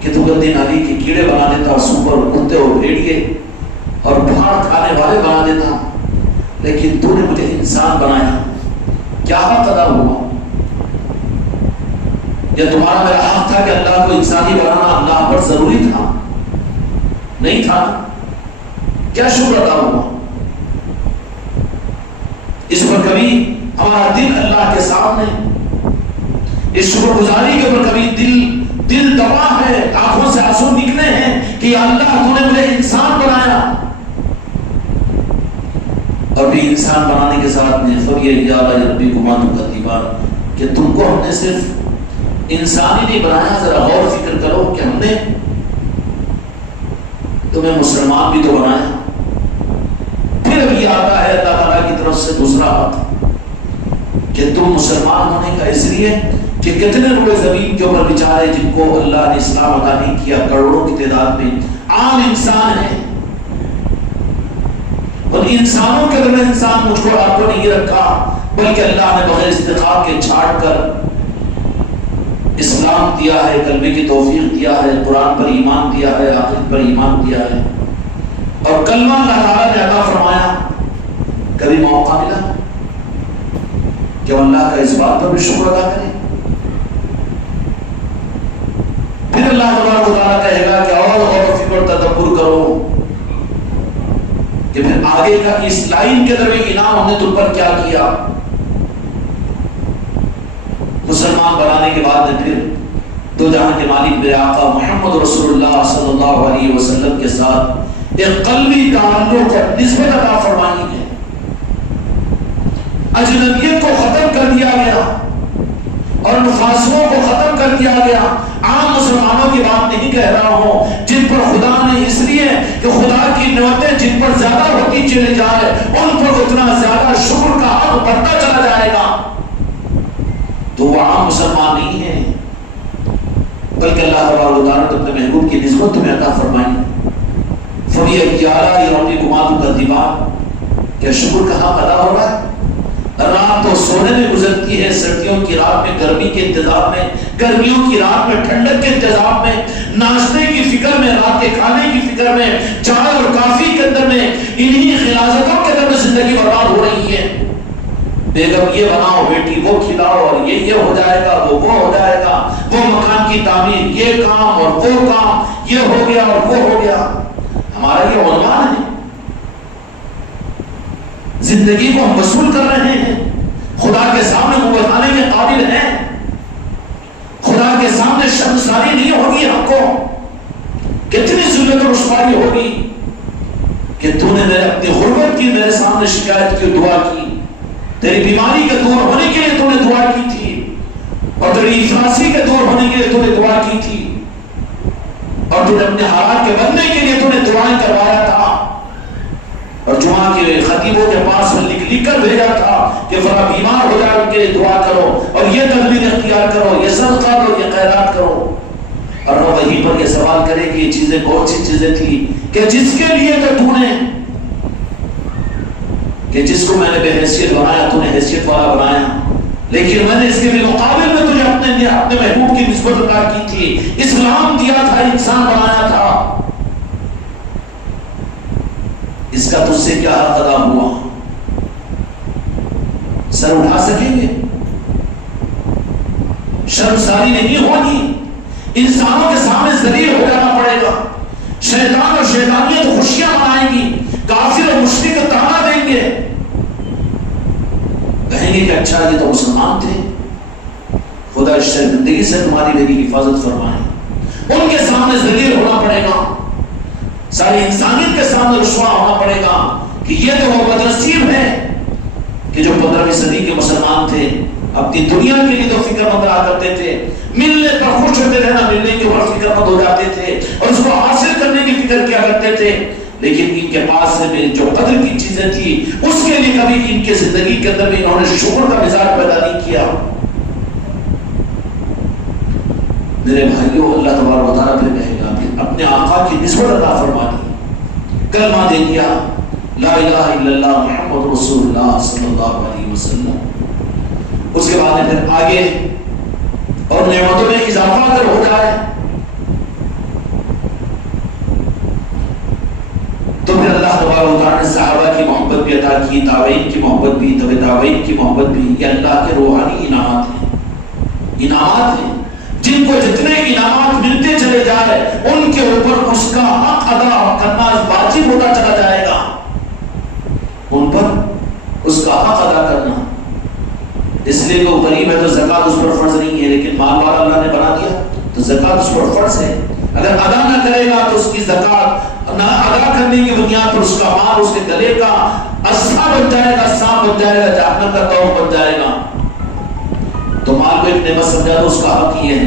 کہ تو گندی نالی کے کیڑے بنا دیتا، اور سوپر کتے اور بھیڑیے اور بھاڑ کھانے والے بنا دیتا، لیکن تو نے مجھے انسان بنایا۔ کیا حق ادا ہوا؟ یا تمہارا میرا حق تھا کہ اللہ کو انسانی بنانا اللہ پر ضروری تھا؟ نہیں تھا۔ کیا شکر ادا ہوا؟ اس پر کبھی ہمارا دل اللہ کے سامنے اس شکر گزاری کے اوپر کبھی دل دبا ہے، آنکھوں سے آنسو نکلے ہیں کہ یا اللہ تو نے مجھے انسان بنایا، اور بھی انسان بنانے کے ساتھ میں فریہ یا ربی گمان کتیبا کہ تم کو ہم نے صرف انسان ہی نہیں بنایا، ذرا غور فکر کرو کہ ہم نے تمہیں مسلمان بھی تو بنایا۔ پھر ابھی آتا ہے اللہ تعالیٰ کی طرف سے دوسرا ہاتھ کہ تم مسلمان ہونے کا اس لیے کہ کتنے روئے زمین کے اوپر بیچارے جن کو اللہ نے اسلام عطا نہیں کیا، کروڑوں کی تعداد میں عام انسان ہیں، اور انسانوں کے اندر انسان مجھ کو آپ کو نہیں رکھا، بلکہ اللہ نے بغیر استحقاق کے چھاڑ کر اسلام دیا ہے، کلمے کی توفیق دیا ہے، قرآن پر ایمان دیا ہے، آخرت پر ایمان دیا ہے، اور کلمہ اللہ تعالیٰ نے عطا فرمایا۔ کبھی موقع ملا کہ اللہ کا اس بات پر بھی شکر ادا کریں؟ پھر اللہ تبارک و تعالیٰ کہے گا کہ اور غور و فکر تدبر کرو کہ پھر آگے کا اس لائن کے اندر انعام ہم نے تم پر کیا کیا۔ مسلمان بنانے کے بعد میں پھر دو جہاں کے مالک میرے آقا محمد رسول اللہ صلی اللہ علیہ وسلم کے ساتھ ایک قلبی تعلق اور نسبت عطا فرمانی ہے۔ اجنبیت کو ختم کر دیا گیا اور مفاصلوں کو ختم کر دیا گیا، عام مسلمانوں کی بات نہیں کہہ رہا ہوں جن پر خدا نے اس لیے کہ خدا کی نعمتیں جن پر زیادہ ہوتی چلے جائے ان پر اتنا زیادہ شکر کا حق بڑھتا چلا جائے گا، تو وہ عام مسلمان نہیں ہے، بلکہ اللہ تبارک و تعالیٰ نے اپنے محبوب کی نسبت تمہیں عطا فرمائی۔ فَبِأَيِّ آلَاءِ رَبِّكُمَا تُكَذِّبَانِ، کیا شکر کا حق ادا ہو رہا ہے؟ رات تو سونے میں گزرتی ہے، سردیوں کی رات میں گرمی کے انتظام میں، گرمیوں کی رات میں ٹھنڈک کے انتظام میں، ناشتے کی فکر میں، رات کے کھانے کی فکر میں، چائے اور کافی کے اندر میں، انہی غلاظتوں کے اندر میں زندگی برباد ہو رہی ہے۔ بیگم یہ بناؤ، بیٹی وہ کھلاؤ، اور یہ ہو جائے گا، وہ ہو جائے گا، وہ مکان کی تعمیر، یہ کام اور وہ کام، یہ ہو گیا اور وہ ہو گیا۔ ہمارا یہ عنوان ہے، زندگی کو ہم وصول کر رہے ہیں، خدا کے سامنے منہ بتانے کے قابل ہیں، خدا کے سامنے شرمساری نہیں ہوگی ہم کو، کتنی ذلت و رسوائی ہوگی کہ تو نے اپنی غربت کی میرے سامنے شکایت کی، دعا کی، تیری بیماری کے دور ہونے کے لیے تو نے دعا کی تھی، اور تیری افلاسی کے دور ہونے کے لیے تو نے دعا کی تھی، اور تو نے اپنے حالات کے بننے کے لیے تو نے دعائیں کروایا تھا، اور جمعہ کے خطیبوں کے پاس میں لکھ کر بھیجا تھا کہ فلاں بیمار ہو جائے ان کے لیے دعا کرو، اور یہ تدبیر اختیار کرو، یہ صدقہ دو، یہ خیرات کرو۔ اور وہ وہیں پر یہ سوال کرے کہ یہ چیزیں کون سی چیزیں تھی کہ جس کے لیے تو نے، کہ جس کو میں نے بے حیثیت بنایا تو نے حیثیت والا بنایا، لیکن میں نے اس کے مقابل میں تجھے اپنے محبوب کی نسبت عطا کی تھی، اسلام دیا تھا، انسان بنایا تھا، اس کا تجھ سے کیا حق ادا ہوا؟ سر اٹھا سکیں گے؟ شرمساری نہیں ہوگی، انسانوں کے سامنے ذلیل ہو جانا پڑے گا، شیطان اور شیطانیت خوشیاں منائیں گی، کافر اور مشرک تانا دیں گے، کہیں گے کہ اچھا یہ تو مسلمان تھے، خدا اس شرمندگی سے تمہاری میری حفاظت فرمائے۔ ان کے سامنے ذلیل ہونا پڑے گا، ساری انسانیت کے سامنے رسوا ہونا پڑے گا کہ یہ تو وہ بدنصیب ہے کہ جو 15ویں صدی کے مسلمان تھے، اپنی دنیا کے لیے تو فکر مند رہا کرتے تھے، ملنے پر خوش ہوتے رہنا، ملنے کے بعد فکر مند ہو جاتے تھے اور اس کو حاصل کرنے کی فکر کیا کرتے تھے، لیکن ان کے پاس میں جو قدر کی چیزیں تھی اس کے لیے کبھی ان کے زندگی کے اندر بھی انہوں نے شکر کا مزاج پیدا نہیں کیا۔ میرے بھائیوں، اللہ تبارک و تعالیٰ نے اپنے آقا کی نسبت عطا فرما دی، کلمہ دے دیا لا الہ الا اللہ محمد رسول اللہ صلی اللہ علیہ وسلم۔ اس کے بعد پھر آگے اور نعمتوں میں اضافہ اگر ہو جائے تو پھر اللہ تبارک و تعالیٰ نے صحابہ کی محبت بھی عطا کی، تابعین کی محبت بھی، تبع تابعین کی محبت بھی۔ یہ اللہ کے روحانی انعامات ہیں جن کو جتنے انعامات ملتے چلے جائے ان کے اوپر اس کا حق ادا کرنا واجب ہوتا چلا جائے گا، ان پر اس کا حق ادا کرنا۔ اس لیے کہ وہ غریب ہے تو زکوٰۃ اس پر فرض نہیں ہے، لیکن مال والا اللہ نے بنا دیا تو زکوٰۃ اس پر فرض ہے۔ اگر ادا نہ کرے گا تو اس کی زکوٰۃ نہ ادا کرنے کی بنیاد پر اس کا مال اس کے گلے کا اسا بن جائے گا، سانپ بن جائے گا، جہنم کا توق بن جائے گا۔ تو مال کو ایک نعمت سمجھا تو اس کا حق یہ ہے۔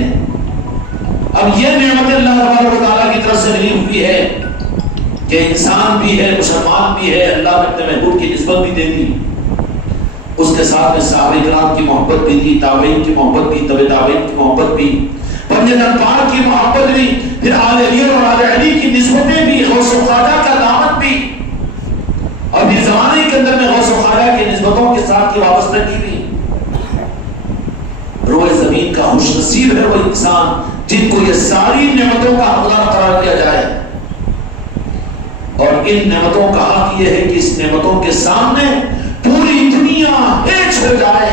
اب یہ نعمت اللہ تبارک و تعالیٰ کی طرف سے ملی ہوئی ہے کہ انسان بھی ہے، مسلمان بھی ہے، اللہ نے اپنے محبوب کی نسبت بھی دے دی، اس کے ساتھ میں صحابہ کرام کی محبت بھی دی، تابعین کی محبت بھی، تبع تابعین کی محبت بھی، پنجتن پاک کی محبت بھی، پھر آل علی اور آل علی کی نسبتیں بھی، غوث و خواجہ کا دامن بھی، اور پھر زمانے کے اندر میں غوث و خواجہ کی نسبتوں کے ساتھ کی وابستگی بھی۔ روئے زمین کا خوش نصیب ہے وہ انسان جن کو یہ ساری نعمتوں کا حقدار قرار دیا جائے، اور ان نعمتوں کا حق یہ ہے کہ اس نعمتوں کے سامنے پوری دنیا ہیچ ہو جائے،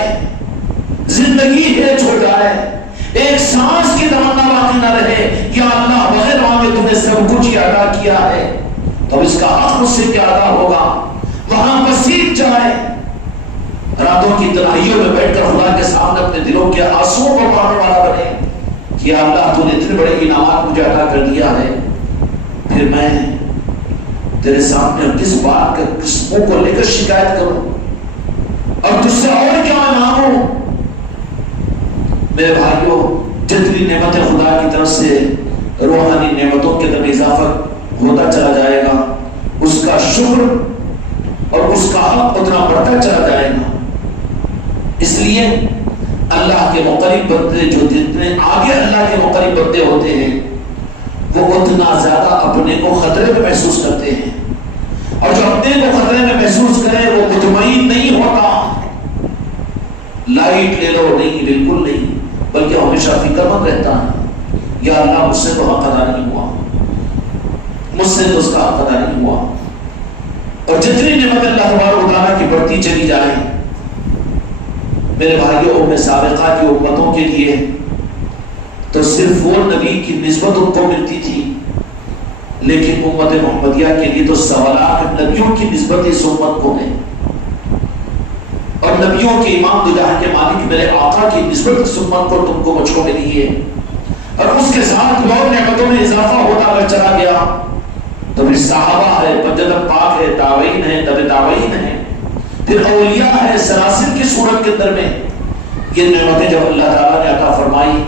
زندگی ہیچ ہو جائے، ایک سانس کی تمنا باقی نہ رہے کہ اللہ بغیر مانگے تم نے سب کچھ عطا کیا ہے، تو اس کا حق مجھ سے کیا ادا ہوگا، وہاں بسیج جائے، راتوں کی تنہائیوں میں بیٹھ کر خدا کے سامنے اپنے دلوں کے آنسوؤں کو پانے والا بنے کہ اللہ تو نے اتنے بڑے انعامات مجھے عطا کر دیا ہے، پھر میں تیرے سامنے کس بات کے قسموں کو لے کر شکایت کروں اور تجھ سے اور کیا مانگوں۔ میرے بھائیوں، جتنی نعمتیں خدا کی طرف سے روحانی نعمتوں کے اندر اضافہ ہوتا چلا جائے گا، اس کا شکر اور اس کا حق اتنا بڑھتا چلا جائے گا۔ اس لیے اللہ کے مقرب بندے جو جتنے آگے اللہ کے مقرب بندے ہوتے ہیں وہ اتنا زیادہ اپنے کو خطرے میں محسوس کرتے ہیں، اور جو اپنے کو خطرے میں محسوس کرے وہ مطمئن نہیں ہوتا۔ لائٹ لے لو، نہیں، بالکل نہیں، بلکہ ہمیشہ فکر مند رہتا ہے، یا اللہ مجھ سے تو حق ادا نہیں ہوا، مجھ سے تو اس کا حق ادا نہیں ہوا۔ اور جتنی نعمت اللہ تبارک و تعالیٰ کی بڑھتی چلی جائے، میرے بھائیوں میں سابقہ کی امتوں کے لیے تو صرف وہ نبی کی نسبت ان کو ملتی تھی، لیکن امت محمدیہ کے لیے تو سوالات نبیوں کی نسبت اس امت کو ہے، اور نبیوں کے امام دو جہاں کے مالک میرے آقا کی نسبت اس امت کو تم کو مجھ کو ملی ہے، اور اس کے ساتھ اور نعمتوں میں اضافہ ہوتا اگر چلا گیا تو پھر صحابہ ہے، بجت پاک ہے، تابعین ہے، تبع تابعین ہے، پھر اولیاء ہے، سلاسل کی صورت کے اندر میں یہ نعمتیں جب اللہ تعالیٰ نے عطا فرمائی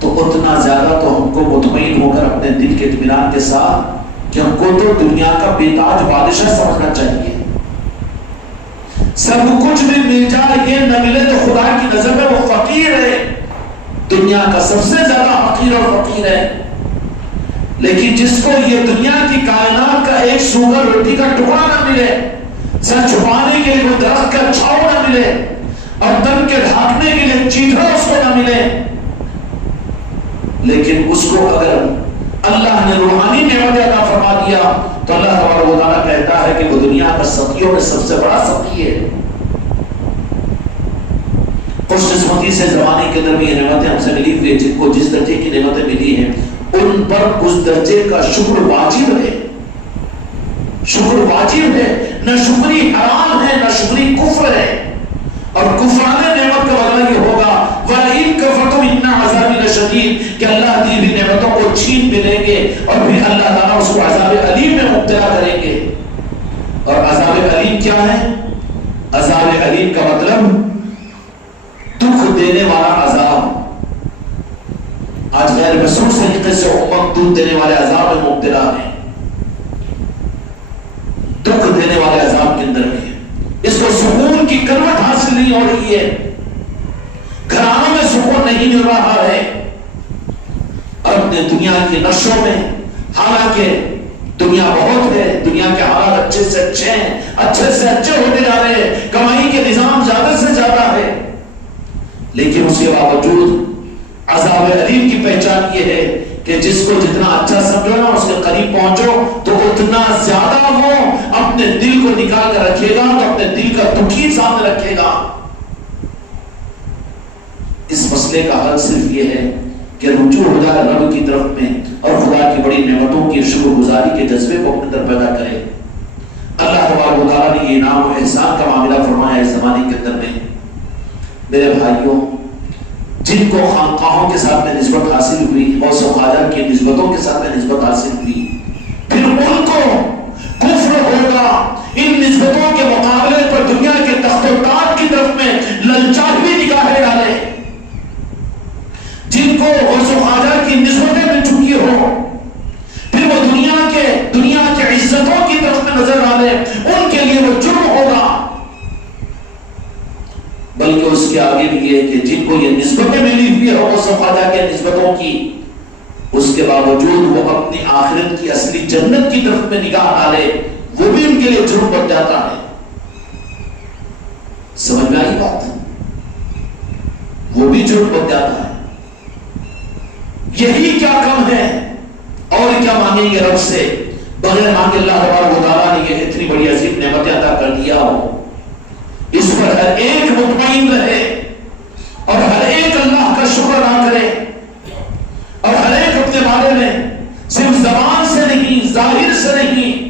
تو اتنا زیادہ تو ہم کو مطمئن ہو کر اپنے دل کے اطمینان کے ساتھ کہ ہم کو تو دنیا کا بے تاج بادشاہ سمجھنا چاہیے، سب کچھ بھی مل جائے یہ نہ ملے تو خدا کی نظر میں وہ فقیر ہے، دنیا کا سب سے زیادہ فقیر اور فقیر ہے۔ لیکن جس کو یہ دنیا کی کائنات کا ایک سوگر روٹی کا ٹکڑا نہ ملے، سر چھپانے کے لیے وہ درخت کا چھاؤ نہ ملے، اور تن کے ڈھانکنے کے لیے چیتھڑا اس کو نہ ملے، لیکن اس کو اگر اللہ نے روحانی نعمت عطا فرما دیا تو اللہ تبارک و تعالیٰ کہتا ہے کہ وہ دنیا کا سخیوں میں سب سے بڑا سخی ہے۔ خوش قسمتی سے زمانے کے اندر بھی یہ نعمتیں ہم سے ملی ہوئی ہیں، جن کو جس درجے کی نعمتیں ملی ہیں ان پر اس درجے کا شکر واجب ہے، شکر واجب ہے، نہ شکری حرام ہے نہ شکری کفر ہے، اور کفران نعمت کا بدلہ یہ ہوگا وَإِن كَفَرْتُمْ إِنَّ عَذَابِي لَشَدِيدٌ کہ اللہ دی ہوئی نعمتوں کو چھین بھی لیں گے اور پھر اللہ تعالیٰ اس کو عذاب علیم میں مبتلا کریں گے۔ اور عذاب علیم کیا ہے؟ عذاب علیم کا مطلب دکھ دینے والا عذاب۔ آج غیر محسوس طریقے سے امت دودھ دینے والے عذاب میں مبتلا ہے، دکھ دینے والے عذاب کے اندر ہے، اس کو سکون کی کلمت حاصل نہیں ہو رہی ہے، گھرانوں میں سکون نہیں مل رہا ہے، اور اپنے دنیا کی نشوں میں حالانکہ دنیا بہت ہے، دنیا کے حالات اچھے سے اچھے ہیں، اچھے سے اچھے ہوتے جا رہے ہیں، کمائی کے نظام زیادہ سے زیادہ ہے، لیکن اس کے باوجود عذاب علیم کی پہچان یہ ہے کہ جس کو جتنا اچھا سمجھو نا اس کے قریب پہنچو تو اتنا زیادہ وہ اپنے دل کو نکال کر رکھے گا، تو اپنے دل کا دکھی سامنے رکھے گا۔ اس مسئلے کا حل صرف یہ ہے کہ رجوع ہو جائے رب کی طرف میں اور خدا کی بڑی نعمتوں کی شکر گزاری کے جذبے کو اپنے اندر پیدا کرے۔ اللہ تبارک و تعالیٰ نے یہ انعام و احسان کا معاملہ فرمایا اس زمانے کے اندر میں۔ میرے بھائیوں، جن کو خانقاہوں کے ساتھ میں نسبت حاصل ہوئی، غوث و خواجہ کی نسبتوں کے ساتھ میں نسبت حاصل ہوئی، پھر ان کو کفر ہوگا ان نسبتوں کے مقابلے پر دنیا کے تخت و تاج کی طرف میں للچا ہوئی نگاہیں ڈالے۔ جن کو غوث و خواجہ کی نسبتیں مل چکی ہو، پھر وہ دنیا کے عزتوں کی طرف میں نظر ڈالے، ان کے لیے وہ جرم ہوگا۔ بلکہ اس کے آگے بھی یہ کہ جن کو یہ نسبتیں ملی ہوئی ہے غوث و خواجہ کے نسبتوں کی، اس کے باوجود وہ اپنی آخرت کی اصلی جنت کی طرف میں نگاہ ڈالے، وہ بھی ان کے لیے جرم بن جاتا ہے۔ سمجھ میں آئی بات؟ وہ بھی جرم بن جاتا ہے۔ یہی کیا کم ہے اور کیا مانگیں گے رب سے بغیر مانگے اللہ تبارک و تعالیٰ نے یہ اتنی بڑی عظیم نعمت عطا کر دیا ہو، اس پر ہر ایک مطمئن رہے اور ہر ایک اللہ کا شکر ادا کرے، اور ہر ایک اپنے بارے میں صرف زبان سے نہیں، ظاہر سے نہیں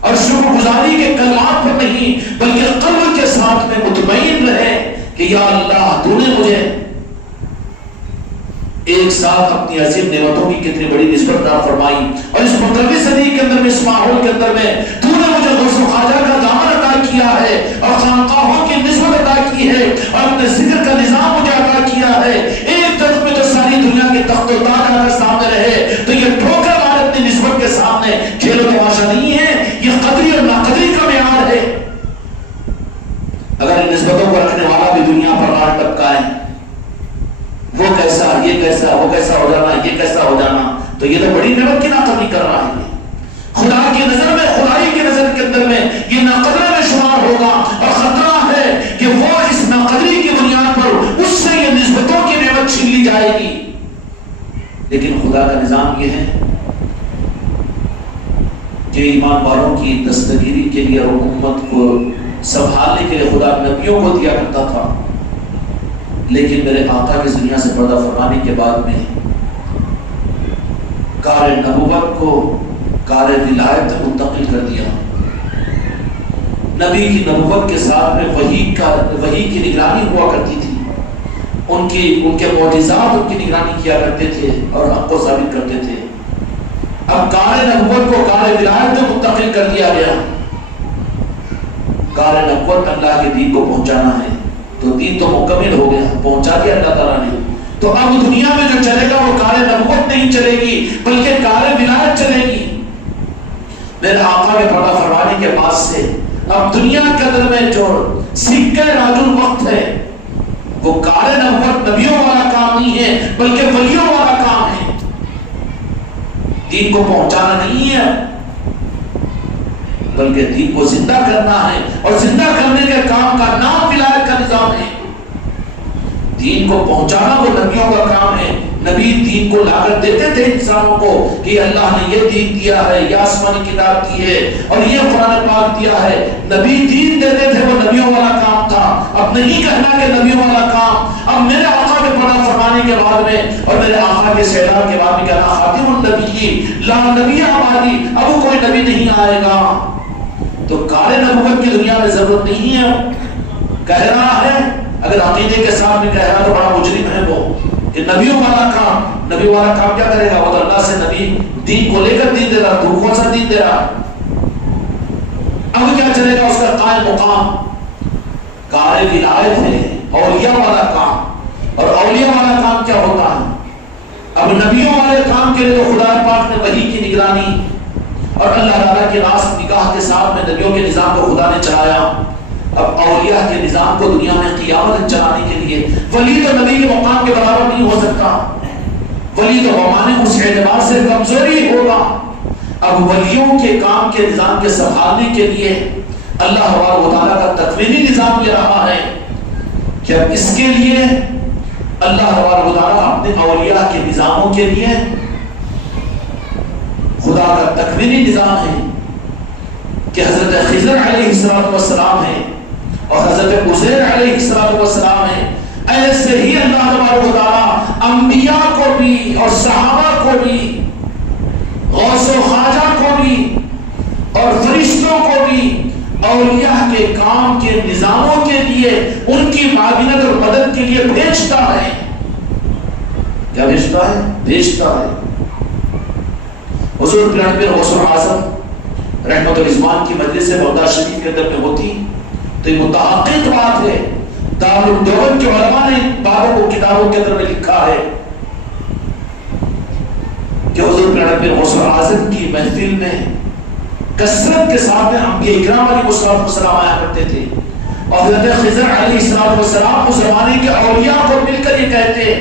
اور شکر گزاری کے کلمات پر نہیں بلکہ قلب کے ساتھ میں مطمئن رہے کہ یا اللہ تو نے مجھے ایک ساتھ اپنی عظیم نعمتوں کی کتنی بڑی نسبت عطا فرمائی، اور اس 15ویں صدی کے اندر میں اس ماحول کے اندر میں تو نے مجھے غوث و خواجہ کا دامن عطا کیا ہے اور خانقاہوں کی نسبت عطا کی ہے اور اپنے ذکر کا نظام مجھے عطا کیا ہے۔ ایک طرف میں تو ساری دنیا تخت و تاج اگر سامنے رہے تو یہ ٹھوکر مار اپنی نسبت کے سامنے کھیل و تماشا نہیں ہے، یہ قدری اور ناقدری کا معیار ہے۔ اگر ان نسبتوں کو رکھنے والا بھی دنیا پر راہ ٹپکائے، وہ کیسا، یہ کیسا، وہ کیسا ہو جانا، یہ کیسا ہو جانا، تو یہ تو بڑی نعمت کی ناقدری کر رہا ہے۔ خدا کی نظر میں، خدائی کی نظر کے اندر میں یہ ناقدرہ میں شمار ہوگا، اور خطرہ ہے کہ وہ اس ناقدری کی بنیاد پر اس سے یہ نسبتوں کی نعمت چھین لی جائے گی۔ لیکن خدا کا نظام یہ ہے کہ ایمان والوں کی دستگیری کے لیے اور امت کو سنبھالنے کے لیے خدا نبیوں کو دیا کرتا تھا، لیکن میرے آقا کی دنیا سے پردہ فرمانے کے بعد میں کار نبوت کو کار ولایت منتقل کر دیا۔ نبی کی نبوت کے ساتھ میں وحی کی نگرانی ہوا کرتی تھی، ان کے معجزات ان کی نگرانی کیا کرتے تھے اور حق کو ثابت کرتے تھے۔ اب کار نبوت کو کار ولایت میں منتقل کر دیا گیا۔ کار نبوت اللہ کے دین کو پہنچانا ہے، تو دین تو مکمل ہو گیا، پہنچا دیا اللہ تعالیٰ نے۔ تو اب دنیا میں جو چلے گا وہ کار نبوت نہیں چلے گی بلکہ کار ولایت چلے گی۔ میرے آقا کے پردہ فرمانے کے بعد سے اب دنیا کے اندر میں جو سکہ راج الوقت ہے وہ کار نبوت نبیوں والا کام نہیں ہے بلکہ ولیوں والا کام ہے۔ دین کو پہنچانا نہیں ہے بلکہ دین کو زندہ کرنا ہے، اور زندہ کرنے کے کام کا نام ولایت کا نظام ہے۔ دین کو پہنچانا وہ نبیوں کا کام ہے۔ نبی دین کو لا کر دیتے تھے انسانوں کو کہ اللہ نے یہ دین دیا ہے، یہ آسمانی کتاب دی ہے اور یہ قرآن پاک دیا ہے۔ نبی دین دیتے تھے، وہ نبیوں والا کام تھا۔ اب نہیں کہنا کہ نبیوں والا کام، اب میرے آقا کے پردہ فرمانے کے بعد میں اور میرے آقا کے سیلاب کے بعد میں کہنا خاتم النبیین لا نبی ہماری، اب کوئی نبی نہیں آئے گا۔ تو کار نبوت کی دنیا میں ضرورت نہیں ہے۔ کہہ رہا ہے، اگر عقیدے کے ساتھ میں کہہ رہا تو بڑا مجرم ہے وہ، کہ نبیوں والا کام، نبی والا کام کیا کرے گا؟ وہ اللہ سے نبی دین کو لے کر دین دے رہا، تو کون سا دین دے رہا؟ اب کیا چلے گا اس کا قائم مقام؟ کار ولایت ہے، اولیاء والا کام۔ اور اولیاء والا کام کیا ہوتا ہے؟ اب نبیوں والے کام کے لیے تو خدا پاک نے وحی کی نگرانی اور اللہ تعالیٰ کے راست نگاہ کے ساتھ میں نبیوں کے نظام کو خدا نے چلایا۔ اب اولیاء کے نظام کو دنیا میں قیامت چلانے کے لیے ولی تو نبی کے مقام کے برابر نہیں ہو سکتا، ولی تو مانے اس اعتبار سے کمزوری ہوگا۔ اب ولیوں کے کام کے نظام کے سنبھالنے کے لیے اللہ و تعالیٰ کا تکوینی نظام یہ رہا ہے کہ اب اس کے لیے اللہ و تعالیٰ اپنے اولیاء کے نظاموں کے لیے خدا کا تکوینی نظام ہے کہ حضرت خضر علیہ السلام ہے اور حضرت عزیر علیہ السلام ہے۔ ایسے ہی اللہ تبارک و تعالیٰ انبیاء کو بھی اور صحابہ کو بھی، غوث و خواجہ کو بھی اور فرشتوں کو بھی اولیاء کے کام کے نظاموں کے لیے، ان کی معاونت اور مدد کے لیے بھیجتا ہے۔ کیا بھیجتا ہے؟ بھیجتا ہے۔ حضور پیران پیر غوث اعظم رحمت الرضوان کی مجلس بغداد شریف کے اندر میں ہوتی تو یہ متحقق بات ہے، دارالدیوبند کے علماء نے بابوں کو کتابوں کے اندر میں لکھا ہے کہ حضور پیران پیر غوث اعظم کی محفل میں کثرت کے ساتھ میں انبیاء اکرام علیہ السلام آیا کرتے تھے، اور حضرت خضر علیہ السلام اس زمانے کے اولیاء کو مل کر یہ کہتے،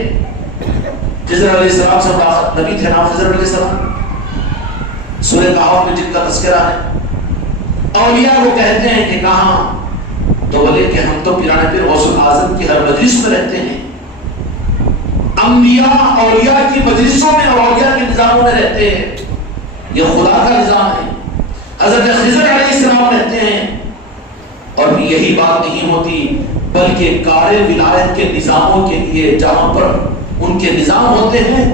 خضر علیہ السلام سے نبی تھے نام خضر علیہ السلام، سورہ کہف میں جن کا تذکرہ ہے، اولیاء کو کہتے ہیں کہ کہاں؟ تو بولے کہ ہم تو پیران پیر غوث اعظم کی ہر مجلس میں رہتے ہیں، انبیاء اولیاء کی مجلسوں میں اور اولیاء کے نظاموں میں رہتے ہیں، یہ خدا کا نظام ہے۔ حضرت خضر علیہ السلام رہتے ہیں، اور یہی بات نہیں ہوتی بلکہ کار ولایت کے نظاموں کے لیے جہاں پر ان کے نظام ہوتے ہیں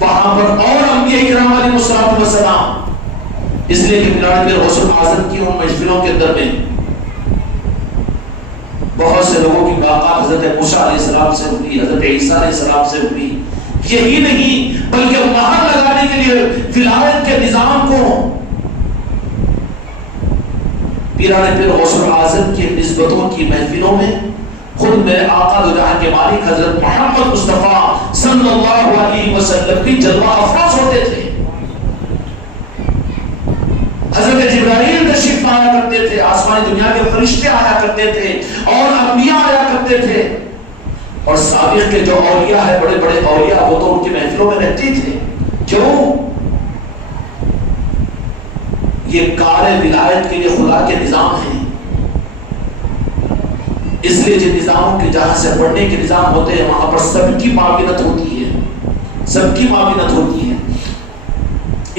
وہاں پر اور انبیاء کرام علیہ السلام، اس لیے کہ پیران پیر غوث اعظم کی ان محفلوں کے اندر میں بہت سے لوگوں کی ملاقات حضرت موسیٰ علیہ السلام سے ہوئی، حضرت عیسیٰ علیہ السلام سے ہوئی۔ یہی نہیں بلکہ مہر لگانے کے لیے ولایت کے نظام کو پیران پیر غوث اعظم کی نسبتوں کی محفلوں میں خود میرے آقا دو جہاں کے مالک حضرت محمد مصطفیٰ صلی اللہ علیہ وسلم بھی جلوہ افروز ہوتے تھے. حضرت جبرائیل تشریف لایا کرتے تھے، آسمانی دنیا کے فرشتے آیا کرتے تھے اور انبیاء آیا کرتے تھے. اور سابق کے جو اولیاء ہیں، بڑے بڑے اولیاء، وہ تو ان کی محفلوں میں رہتے تھے. کیوں؟ یہ کار ولایت کے لیے خدا کے نظام ہیں. اس لیے جن نظاموں کے جہاں سے پڑھنے کے نظام ہوتے ہیں وہاں پر سب کی معاونت ہوتی ہے، سب کی معاونت ہوتی ہے.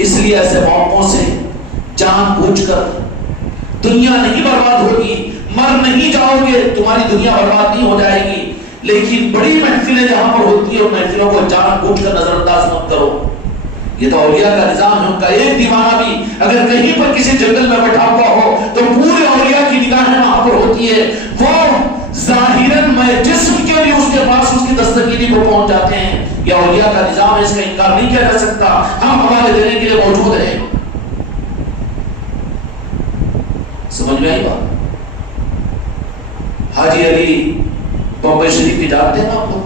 اس لیے ایسے موقعوں سے جان بوجھ کر دنیا نہیں برباد ہوگی، مر نہیں جاؤ گے، تمہاری دنیا برباد نہیں ہو جائے گی، لیکن بڑی محفلیں جہاں پر ہوتی ہیں ان محفلوں کو جان بوجھ کر نظر انداز مت کرو. یہ تو اولیاء کا نظام ہے. ان کا ایک دیوانہ بھی اگر کہیں پر کسی جنگل میں بیٹھا ہوا ہو تو پورے اولیاء کی نگاہیں وہاں پر ہوتی ہے. وہ ظاہراً میں جسم کے لیے اس کے پاس اس کی دستگیری کو پہنچ جاتے ہیں. یہ اولیاء کا نظام ہے، اس کا انکار نہیں کیا جا سکتا. ہم حوالے دینے کے لیے موجود ہیں. سمجھ میں آئی بات؟ حاجی علی بمبئی شریف کی جانتے ہیں آپ لوگ؟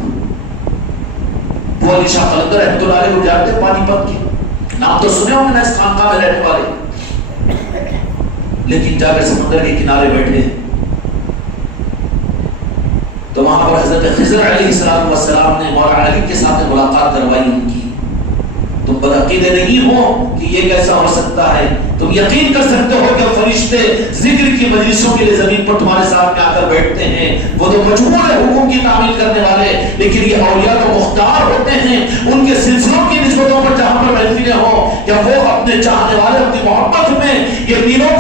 وہ علی شاہ قلندر رحمۃ اللہ علیہ کو جانتے ہیں؟ پانی پت کے نام تو سنے ہوں گے نا، اس خانقاہ میں رہنے والے. لیکن جا کر سمندر کے کنارے بیٹھے تو وہاں پر حضرت خضر علیہ السلام نے مولا علی کے ساتھ ملاقات کروائی ان کی. تم بدعقیدے نہیں ہو کہ یہ کیسا ہو سکتا ہے. تم یقین کر سکتے ہو کہ فرشتے ذکر کی مجلسوں کے لیے زمین پر تمہارے سامنے آ کر بیٹھتے ہیں. وہ تو مجبور ہے حکم کی تعمیل کرنے والے، لیکن یہ اولیاء تو مختار ہوتے ہیں. ان کے سلسلوں کی نسبتوں پر جہاں پر محفلیں ہوں یا وہ اپنے چاہنے والے اپنی محبت میں یہ دینوں